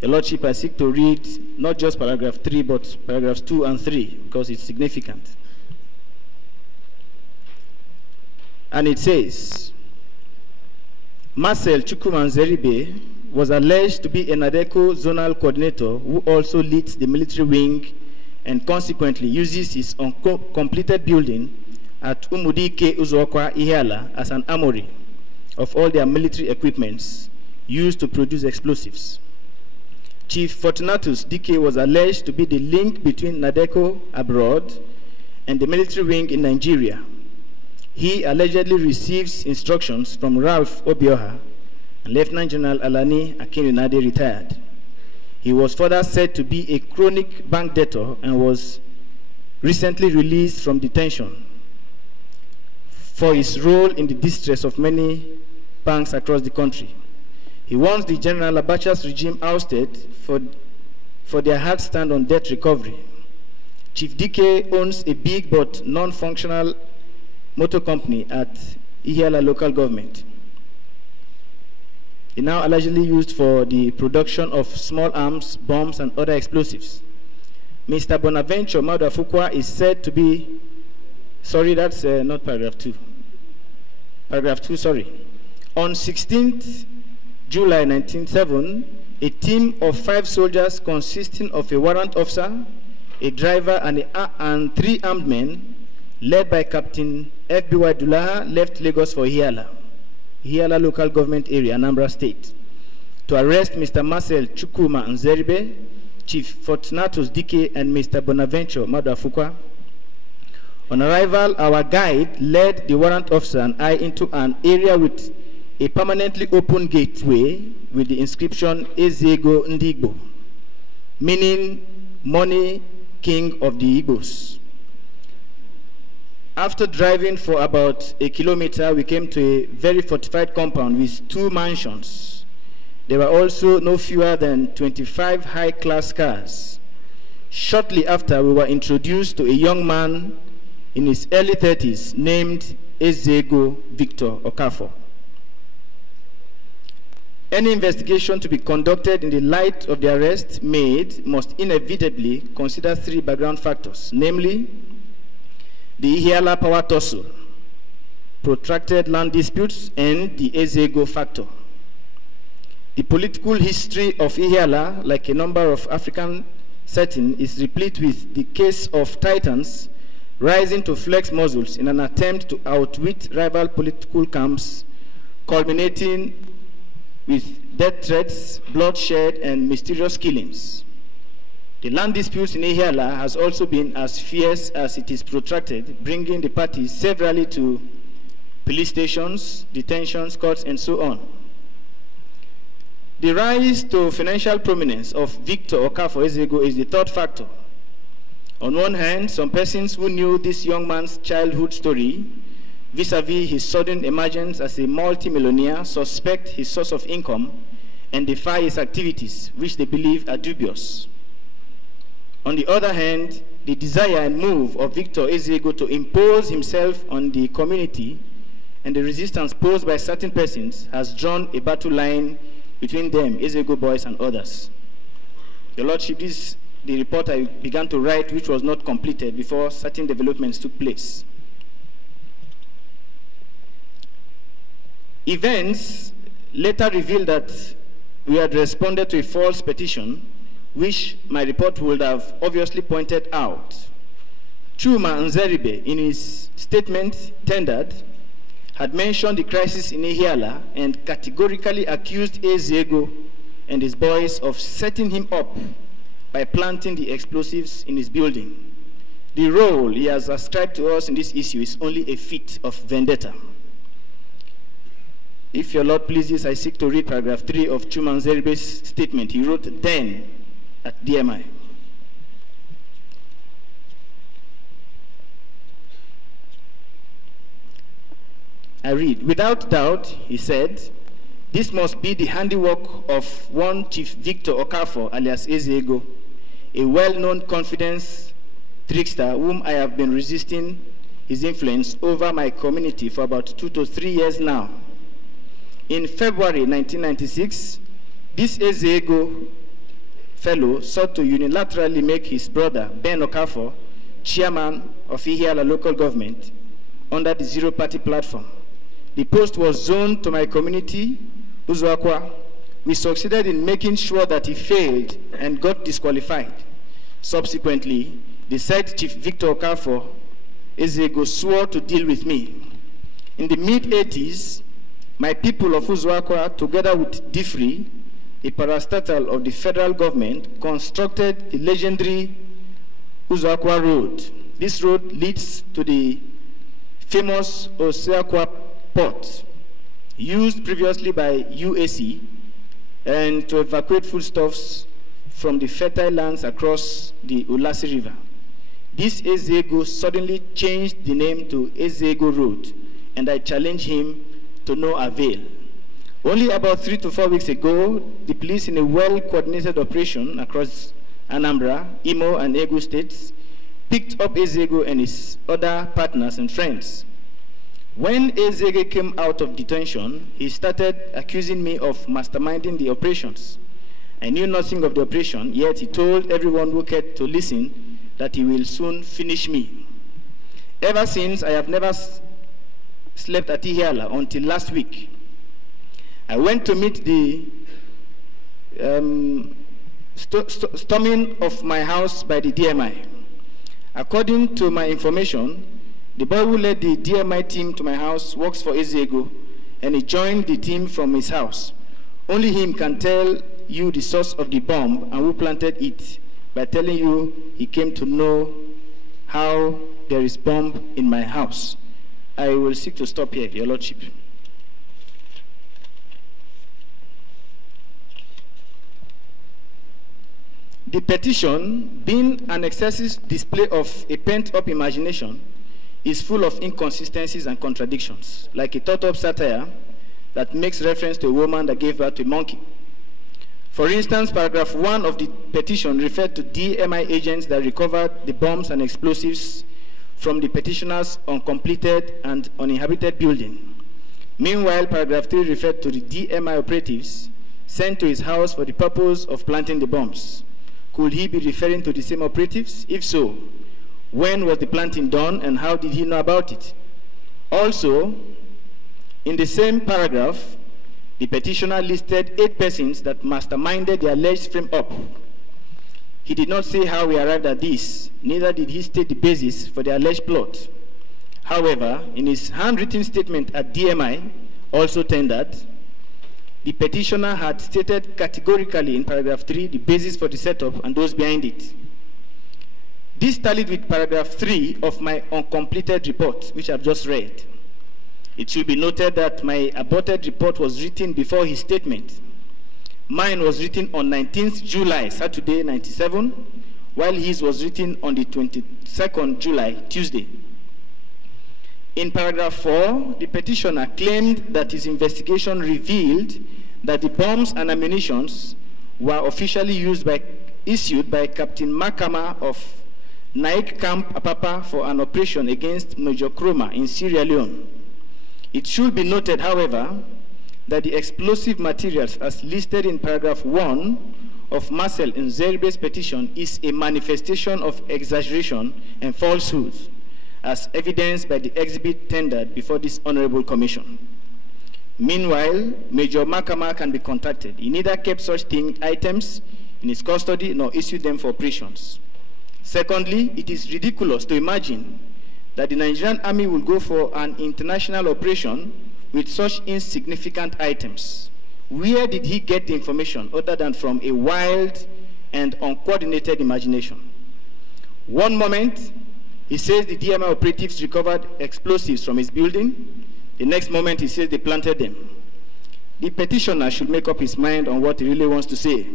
Your Lordship, I seek to read not just paragraph 3, but paragraphs 2 and 3, because it's significant. And it says, Marcel Chukwumanzeribe was alleged to be a NADECO zonal coordinator who also leads the military wing and consequently uses his uncompleted building at Umudike Uzuokwa Ihiala as an armory of all their military equipments used to produce explosives. Chief Fortunatus Dike was alleged to be the link between Nadeco abroad and the military wing in Nigeria. He allegedly receives instructions from Ralph Obioha and Lieutenant General Alani Akinunade retired. He was further said to be a chronic bank debtor and was recently released from detention for his role in the distress of many banks across the country. He wants the General Abacha's regime ousted for their hard stand on debt recovery. Chief Dike owns a big but non-functional motor company at Ihiala local government. It now allegedly used for the production of small arms, bombs, and other explosives. Mr. Bonaventure Madafukwa is said to be, sorry, that's not paragraph 2. Paragraph 2, sorry. On 16th July 1907, a team of 5 soldiers consisting of a warrant officer, a driver, and 3 armed men, led by Captain FBI Dulaha, left Lagos for Ihiala local government area, Anambra State, to arrest Mr. Marcel Chukwuma Nzeribe, Chief Fortunatus Dike, and Mr. Bonaventure Madafukwa. On arrival, our guide led the warrant officer and I into an area with a permanently open gateway with the inscription Ezego Ndigbo, meaning money king of the Igbos. After driving for about a kilometer, we came to a very fortified compound with 2 mansions. There were also no fewer than 25 high-class cars. Shortly after, we were introduced to a young man in his early 30s named Ezego Victor Okafor. Any investigation to be conducted in the light of the arrest made must inevitably consider 3 background factors, namely, the Ihiala power tussle, protracted land disputes, and the Ezego factor. The political history of Ihiala, like a number of African settings, is replete with the case of titans rising to flex muscles in an attempt to outwit rival political camps, culminating with death threats, bloodshed, and mysterious killings. The land disputes in Ihiala has also been as fierce as it is protracted, bringing the parties severally to police stations, detentions, courts, and so on. The rise to financial prominence of Victor Okafor Ezego is the 3rd factor. On one hand, some persons who knew this young man's childhood story, vis-a-vis his sudden emergence as a multimillionaire, suspect his source of income and defy his activities, which they believe are dubious. On the other hand, the desire and move of Victor Ezego to impose himself on the community and the resistance posed by certain persons has drawn a battle line between them, Ezego boys and others. Your Lordship, this is the report I began to write, which was not completed before certain developments took place. Events later revealed that we had responded to a false petition, which my report would have obviously pointed out. Chuma Nzeribe, in his statement tendered, had mentioned the crisis in Ihiala and categorically accused Ezego and his boys of setting him up by planting the explosives in his building. The role he has ascribed to us in this issue is only a fit of vendetta. If your Lord pleases, I seek to read paragraph 3 of Chuma Nzeribe's statement. He wrote then at DMI. I read, without doubt, he said, this must be the handiwork of one Chief Victor Okafor, alias Ezego, a well-known confidence trickster whom I have been resisting his influence over my community for about 2 to 3 years now. In February 1996, this Ezego fellow sought to unilaterally make his brother, Ben Okafor, chairman of Ihiala local government under the zero-party platform. The post was zoned to my community, Uzuakwa. We succeeded in making sure that he failed and got disqualified. Subsequently, the said Chief Victor Okafor Ezego swore to deal with me. In the mid-80s, my people of Uzuakwa, together with DIFRI, a parastatal of the federal government, constructed the legendary Uzuakwa Road. This road leads to the famous Oseakwa port, used previously by UAC and to evacuate foodstuffs from the fertile lands across the Ulasi River. This Ezego suddenly changed the name to Ezego Road, and I challenged him to no avail. Only about 3 to 4 weeks ago, the police, in a well-coordinated operation across Anambra, Imo, and Egu states, picked up Ezego and his other partners and friends. When Ezego came out of detention, he started accusing me of masterminding the operations. I knew nothing of the operation, yet he told everyone who cared to listen that he will soon finish me. Ever since, I have never slept at Ihiala until last week. I went to meet the storming of my house by the DMI. According to my information, the boy who led the DMI team to my house works for Ezego, and he joined the team from his house. Only him can tell you the source of the bomb and who planted it by telling you he came to know how there is bomb in my house. I will seek to stop here, Your Lordship. The petition, being an excessive display of a pent-up imagination, is full of inconsistencies and contradictions, like a thought-up satire that makes reference to a woman that gave birth to a monkey. For instance, paragraph 1 of the petition referred to DMI agents that recovered the bombs and explosives from the petitioner's uncompleted and uninhabited building. Meanwhile, paragraph 3 referred to the DMI operatives sent to his house for the purpose of planting the bombs. Could he be referring to the same operatives? If so, when was the planting done and how did he know about it? Also, in the same paragraph, the petitioner listed 8 persons that masterminded the alleged frame-up. He did not say how he arrived at this, neither did he state the basis for the alleged plot. However, in his handwritten statement at DMI, also tendered, the petitioner had stated categorically in paragraph 3 the basis for the setup and those behind it. This tallied with paragraph 3 of my uncompleted report, which I've just read. It should be noted that my aborted report was written before his statement. Mine was written on 19th July, Saturday, 97, while his was written on the 22nd July, Tuesday. In paragraph 4, the petitioner claimed that his investigation revealed that the bombs and ammunitions were officially issued by Captain Makama of Naik Camp Apapa for an operation against Major Kroma in Sierra Leone. It should be noted, however, that the explosive materials as listed in paragraph 1 of Marcel Nzeribe's petition is a manifestation of exaggeration and falsehood, as evidenced by the exhibit tendered before this honorable commission. Meanwhile, Major Makama can be contacted. He neither kept such items in his custody nor issued them for operations. Secondly, it is ridiculous to imagine that the Nigerian Army will go for an international operation with such insignificant items. Where did he get the information other than from a wild and uncoordinated imagination? One moment, he says the DMI operatives recovered explosives from his building. The next moment, he says they planted them. The petitioner should make up his mind on what he really wants to say.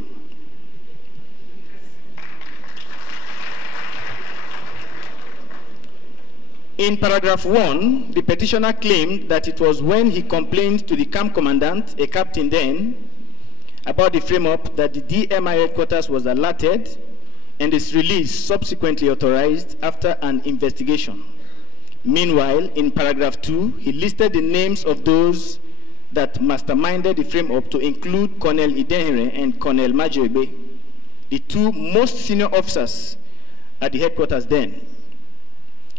In paragraph 1, the petitioner claimed that it was when he complained to the camp commandant, a captain then, about the frame-up that the DMI headquarters was alerted and its release subsequently authorized after an investigation. Meanwhile, in paragraph 2, he listed the names of those that masterminded the frame-up to include Colonel Idenhere and Colonel Majebe, the 2 most senior officers at the headquarters then.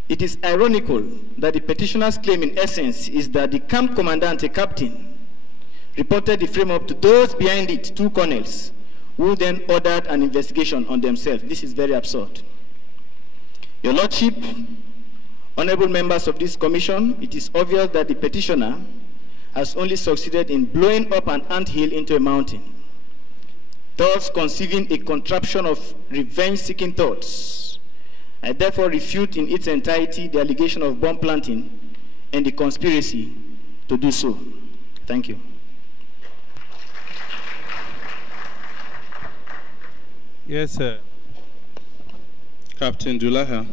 It is ironical that the petitioner's claim in essence is that the camp commandant, a captain, reported the frame-up to those behind it, 2 colonels, who then ordered an investigation on themselves. This is very absurd. Your Lordship, Honorable members of this commission, it is obvious that the petitioner has only succeeded in blowing up an anthill into a mountain, thus conceiving a contraption of revenge-seeking thoughts. I therefore refute in its entirety the allegation of bomb planting and the conspiracy to do so. Thank you. Yes, sir. Captain Dulaha,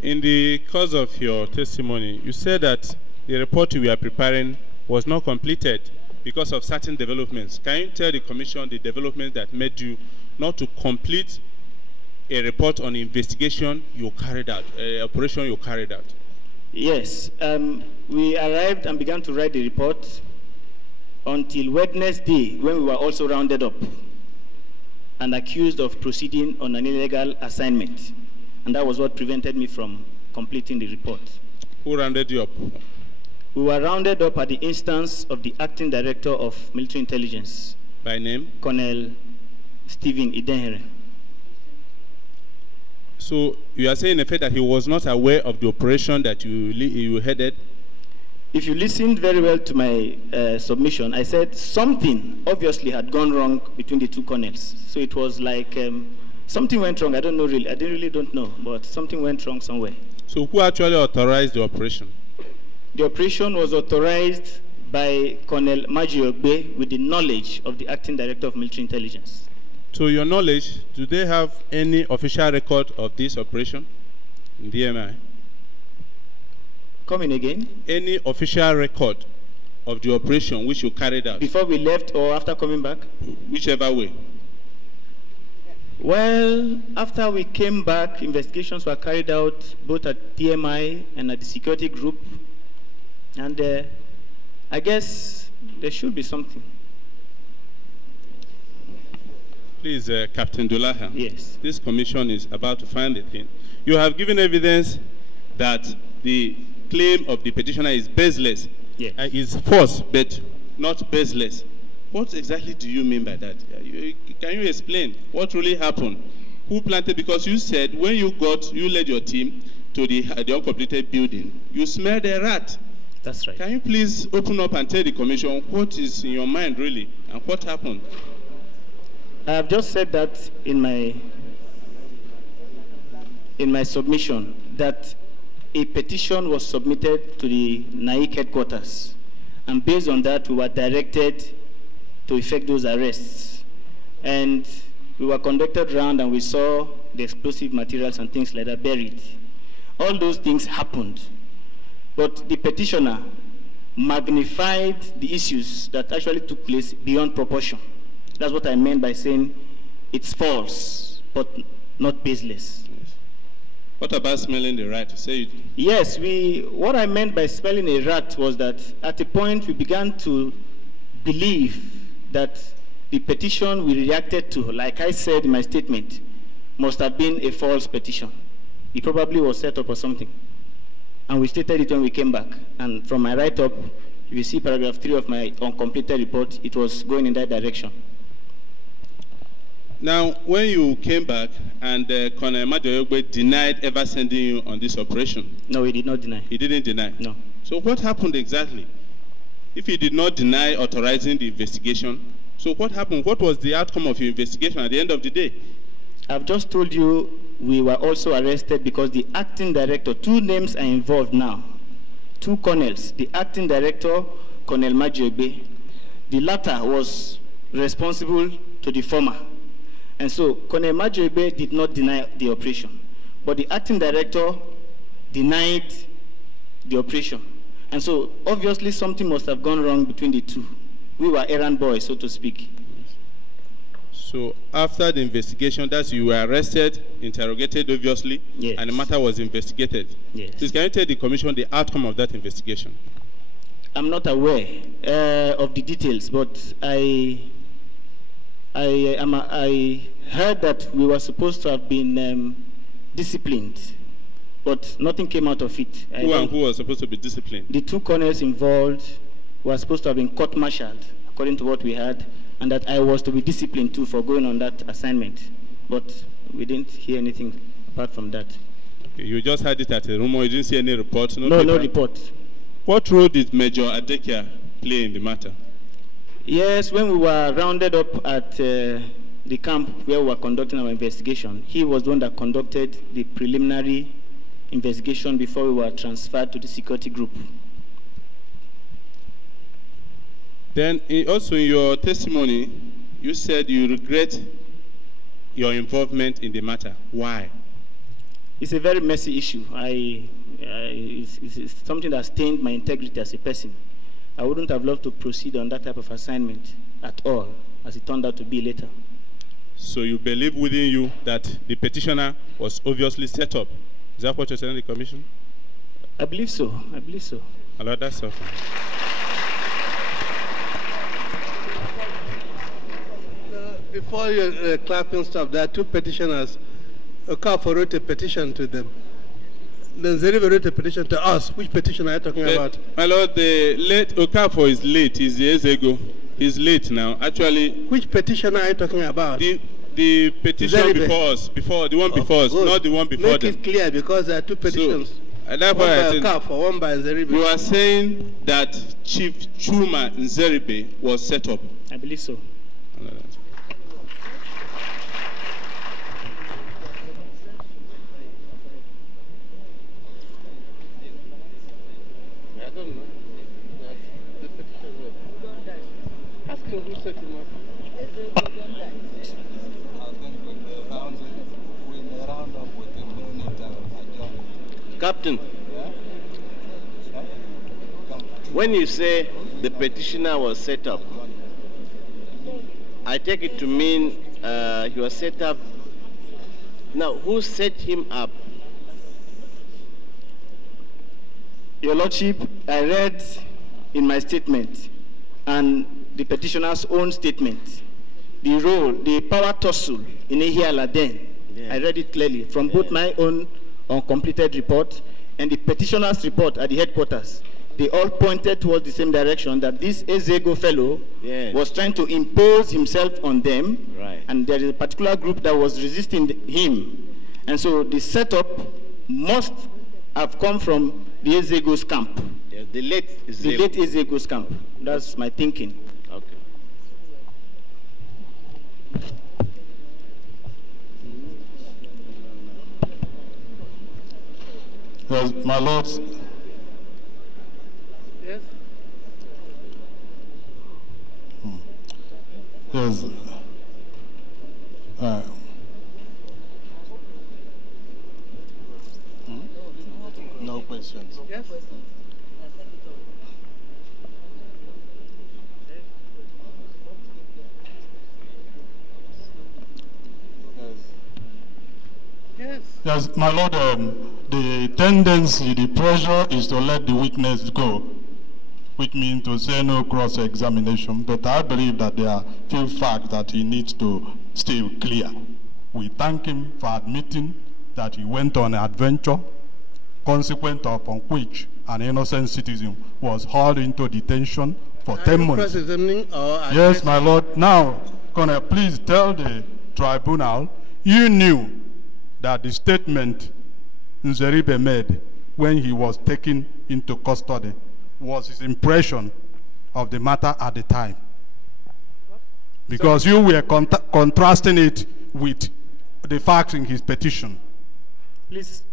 in the course of your testimony, you said that the report you were preparing was not completed because of certain developments. Can you tell the commission the developments that made you not to complete a report on investigation you carried out, operation you carried out? Yes, we arrived and began to write the report until Wednesday, when we were also rounded up and accused of proceeding on an illegal assignment. And that was what prevented me from completing the report. Who rounded you up? We were rounded up at the instance of the acting director of military intelligence. By name? Colonel Stephen Idenhere. So you are saying in effect that he was not aware of the operation that you headed? If you listened very well to my submission, I said something obviously had gone wrong between the two colonels. So it was like something went wrong. I don't know really. I really don't know, but something went wrong somewhere. So who actually authorized the operation? The operation was authorized by Colonel Majiogbe with the knowledge of the acting director of military intelligence. To your knowledge, do they have any official record of this operation in DMI? Come in again? Any official record of the operation which you carried out? Before we left or after coming back? Whichever way. Well, after we came back, investigations were carried out both at DMI and at the security group. And I guess there should be something. Please, Captain Dulaha. Yes. This commission is about to find the thing. You have given evidence that the claim of the petitioner is baseless. Yes. Is false, but not baseless. What exactly do you mean by that? Can you explain what really happened? Who planted? Because you said when you led your team to the uncompleted building, you smelled a rat. That's right. Can you please open up and tell the commission what is in your mind really and what happened? I have just said that in my submission, that a petition was submitted to the NAIC headquarters, and based on that, we were directed to effect those arrests. And we were conducted around and we saw the explosive materials and things like that buried. All those things happened. But the petitioner magnified the issues that actually took place beyond proportion. That's what I meant by saying it's false, but not baseless. Yes. What about smelling the rat? Yes, what I meant by smelling a rat was that at a point we began to believe that the petition we reacted to, like I said in my statement, must have been a false petition. It probably was set up or something. And we stated it when we came back. And from my write-up, if you see paragraph 3 of my uncompleted report, it was going in that direction. Now, when you came back and Colonel Majoyogbe denied ever sending you on this operation? No, he did not deny. He didn't deny? No. So what happened exactly? If he did not deny authorizing the investigation, so what happened? What was the outcome of your investigation at the end of the day? I've just told you we were also arrested because the acting director, 2 names are involved now. 2 colonels. The acting director, Colonel Majoyogbe. The latter was responsible to the former. And so Colonel Majoyogbe did not deny the operation. But the acting director denied the operation. And so obviously something must have gone wrong between the two. We were errand boys, so to speak. So after the investigation, that's you were arrested, interrogated obviously, yes, and the matter was investigated. Yes. Please can you tell the commission the outcome of that investigation? I'm not aware of the details, but I heard that we were supposed to have been disciplined, but nothing came out of it. Who was supposed to be disciplined? The 2 colonels involved were supposed to have been court-martialed, according to what we heard, and that I was to be disciplined too for going on that assignment. But we didn't hear anything apart from that. Okay, you just had it at a rumor. You didn't see any report? No report. What role did Major Adekia play in the matter? Yes, when we were rounded up at the camp where we were conducting our investigation, he was the one that conducted the preliminary investigation before we were transferred to the security group. Then also in your testimony, you said you regret your involvement in the matter. Why? It's a very messy issue. It's something that stained my integrity as a person. I wouldn't have loved to proceed on that type of assignment at all, as it turned out to be later. So you believe within you that the petitioner was obviously set up? Is that what you're telling the commission? I believe so. I believe so. Hello, that's all. Before your clapping stuff, there are two petitioners. Okafor wrote a petition to them. Then Zeribe wrote a petition to us. Which petition are you talking about? My lord, the late Okafor is late. He's the Ezego. He's late now. Actually, which petition are you talking about? The petition Zeribe. before us, the one before us, not the one before them. Make it clear, because there are two petitions. So, that's one why by Okafor, one by Zeribe. You are saying that Chief Chuma Nzeribe was set up? I believe so. I don't know. The petition. Ask him who set him up. Captain, when you say the petitioner was set up, I take it to mean he was set up. Now, who set him up? Your Lordship, I read in my statement and the petitioner's own statement the role, the power tussle in Ihiala then. Yeah. I read it clearly from both my own uncompleted report and the petitioner's report at the headquarters. They all pointed towards the same direction, that this Ezego fellow was trying to impose himself on them, and there is a particular group that was resisting him. And so the setup must have come from the Ezego's camp. Yes, the late Ezego's camp. That's my thinking. Okay. Yes, my lords. Yes. Yes. No questions. Yes. Yes. Yes, my lord, the tendency, the pressure is to let the witness go, which means to say no cross-examination. But I believe that there are few facts that he needs to stay clear. We thank him for admitting that he went on an adventure, consequent upon which an innocent citizen was hauled into detention for 10 months. Yes, my lord. Now, can I please tell the tribunal, you knew that the statement Nzeribe made when he was taken into custody was his impression of the matter at the time. Because you were contrasting it with the facts in his petition. Please,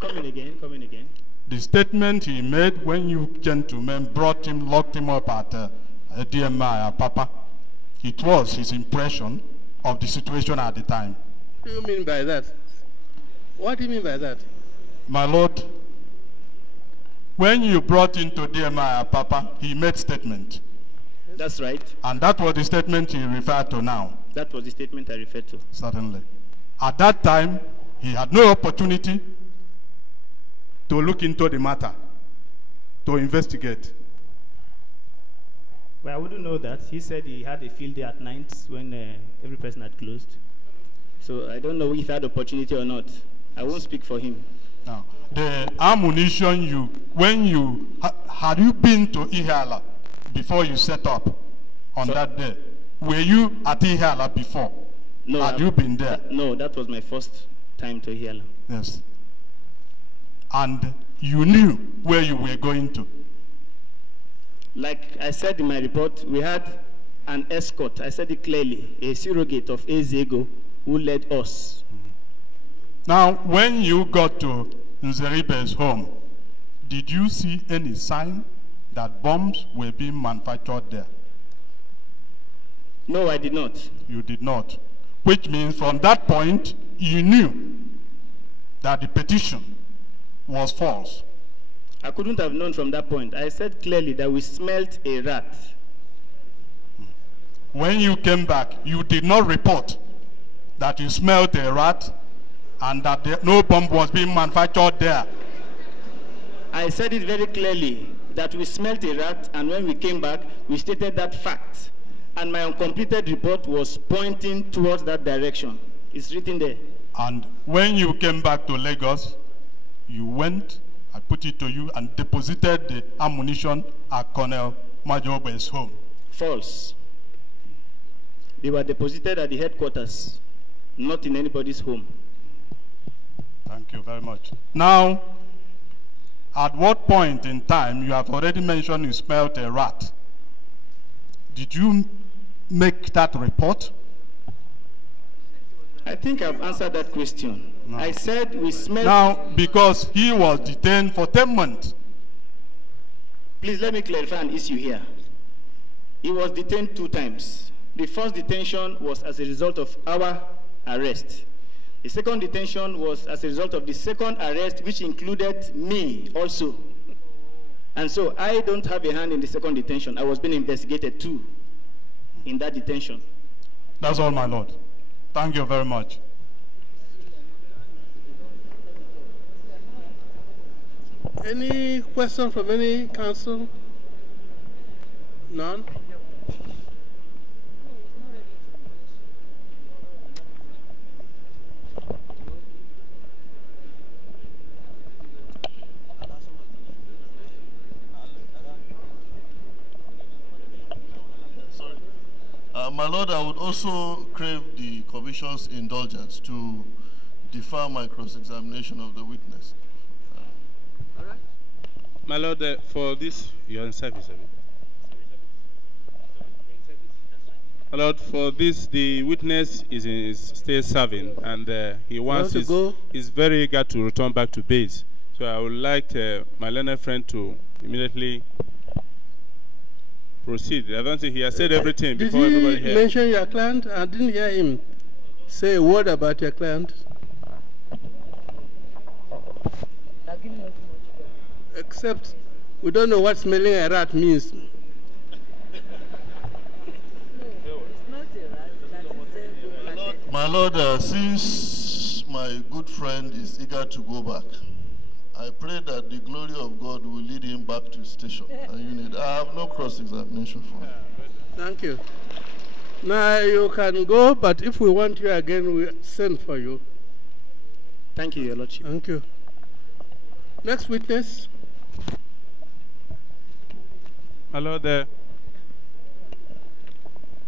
come in again. The statement he made when you gentlemen brought him, locked him up at DMI, Papa, it was his impression of the situation at the time. What do you mean by that? What do you mean by that? My lord, when you brought into DMI, Papa, he made statement. That's right. And that was the statement he referred to now. That was the statement I referred to. Certainly. At that time, he had no opportunity to look into the matter, to investigate. Well, I wouldn't know that. He said he had a field day at night when every person had closed. So I don't know if he had opportunity or not. I won't speak for him. Now, the ammunition had you been to Ihiala before you set up on that day? Were you at Ihiala before? No. Had you been there? No, that was my first time to Ihiala. Yes. and you knew where you were going to. Like I said in my report, we had an escort, I said it clearly, a surrogate of Ezego who led us. Now, when you got to Nzeribe's home, did you see any sign that bombs were being manufactured there? No, I did not. You did not. Which means from that point, you knew that the petition was false. I couldn't have known from that point. I said clearly that we smelt a rat. When you came back, you did not report that you smelled a rat and that no bomb was being manufactured there. I said it very clearly that we smelt a rat, and when we came back, we stated that fact. And my uncompleted report was pointing towards that direction. It's written there. And when you came back to Lagos, you went, I put it to you, and deposited the ammunition at Colonel Majobe's home. False. They were deposited at the headquarters, not in anybody's home. Thank you very much. Now, at what point in time, you have already mentioned you smelled a rat. Did you make that report? I think I've answered that question. No. I said we smelled... Now, because he was detained for 10 months. Please let me clarify an issue here. He was detained 2 times. The first detention was as a result of our arrest. The second detention was as a result of the second arrest, which included me also. And so I don't have a hand in the second detention. I was being investigated too in that detention. That's all, my lord. Thank you very much. Any question from any counsel? None? My lord, I would also crave the commission's indulgence to defer my cross-examination of the witness. All right. My lord, for this, you're in service, have you? My lord, for this, the witness is still serving, and he wants he's very eager to return back to base. So I would like my learned friend to immediately proceed. I don't think he has said everything before everybody here. Did he mention your client? I didn't hear him say a word about your client. Except we don't know what smelling a rat means. My lord, since my good friend is eager to go back, I pray that the glory of God will lead him back to station and unit. I have no cross-examination for him. Thank you. Now you can go, but if we want you again, we'll send for you. Thank you, Your Lordship. Thank you. Next witness. My lord,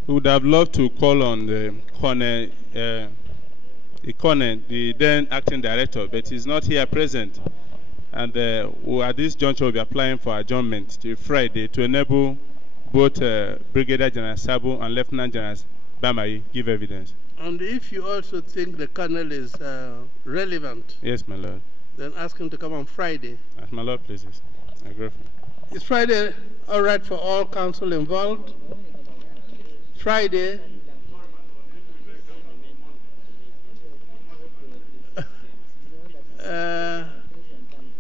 we would have loved to call on the Colonel, the then acting director, but he's not here present. And at this juncture, we'll be applying for adjournment till Friday to enable both Brigadier General Sabo and Lieutenant General Bamai give evidence. And if you also think the colonel is relevant, yes, my lord, then ask him to come on Friday. As my lord pleases. I agree. Is Friday all right for all counsel involved? Friday.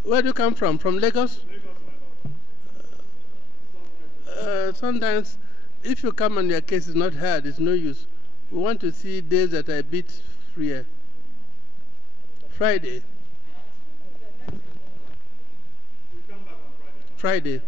Where do you come from? From Lagos? Sometimes, if you come and your case is not heard, it's no use. We want to see days that are a bit freer. Friday. Friday.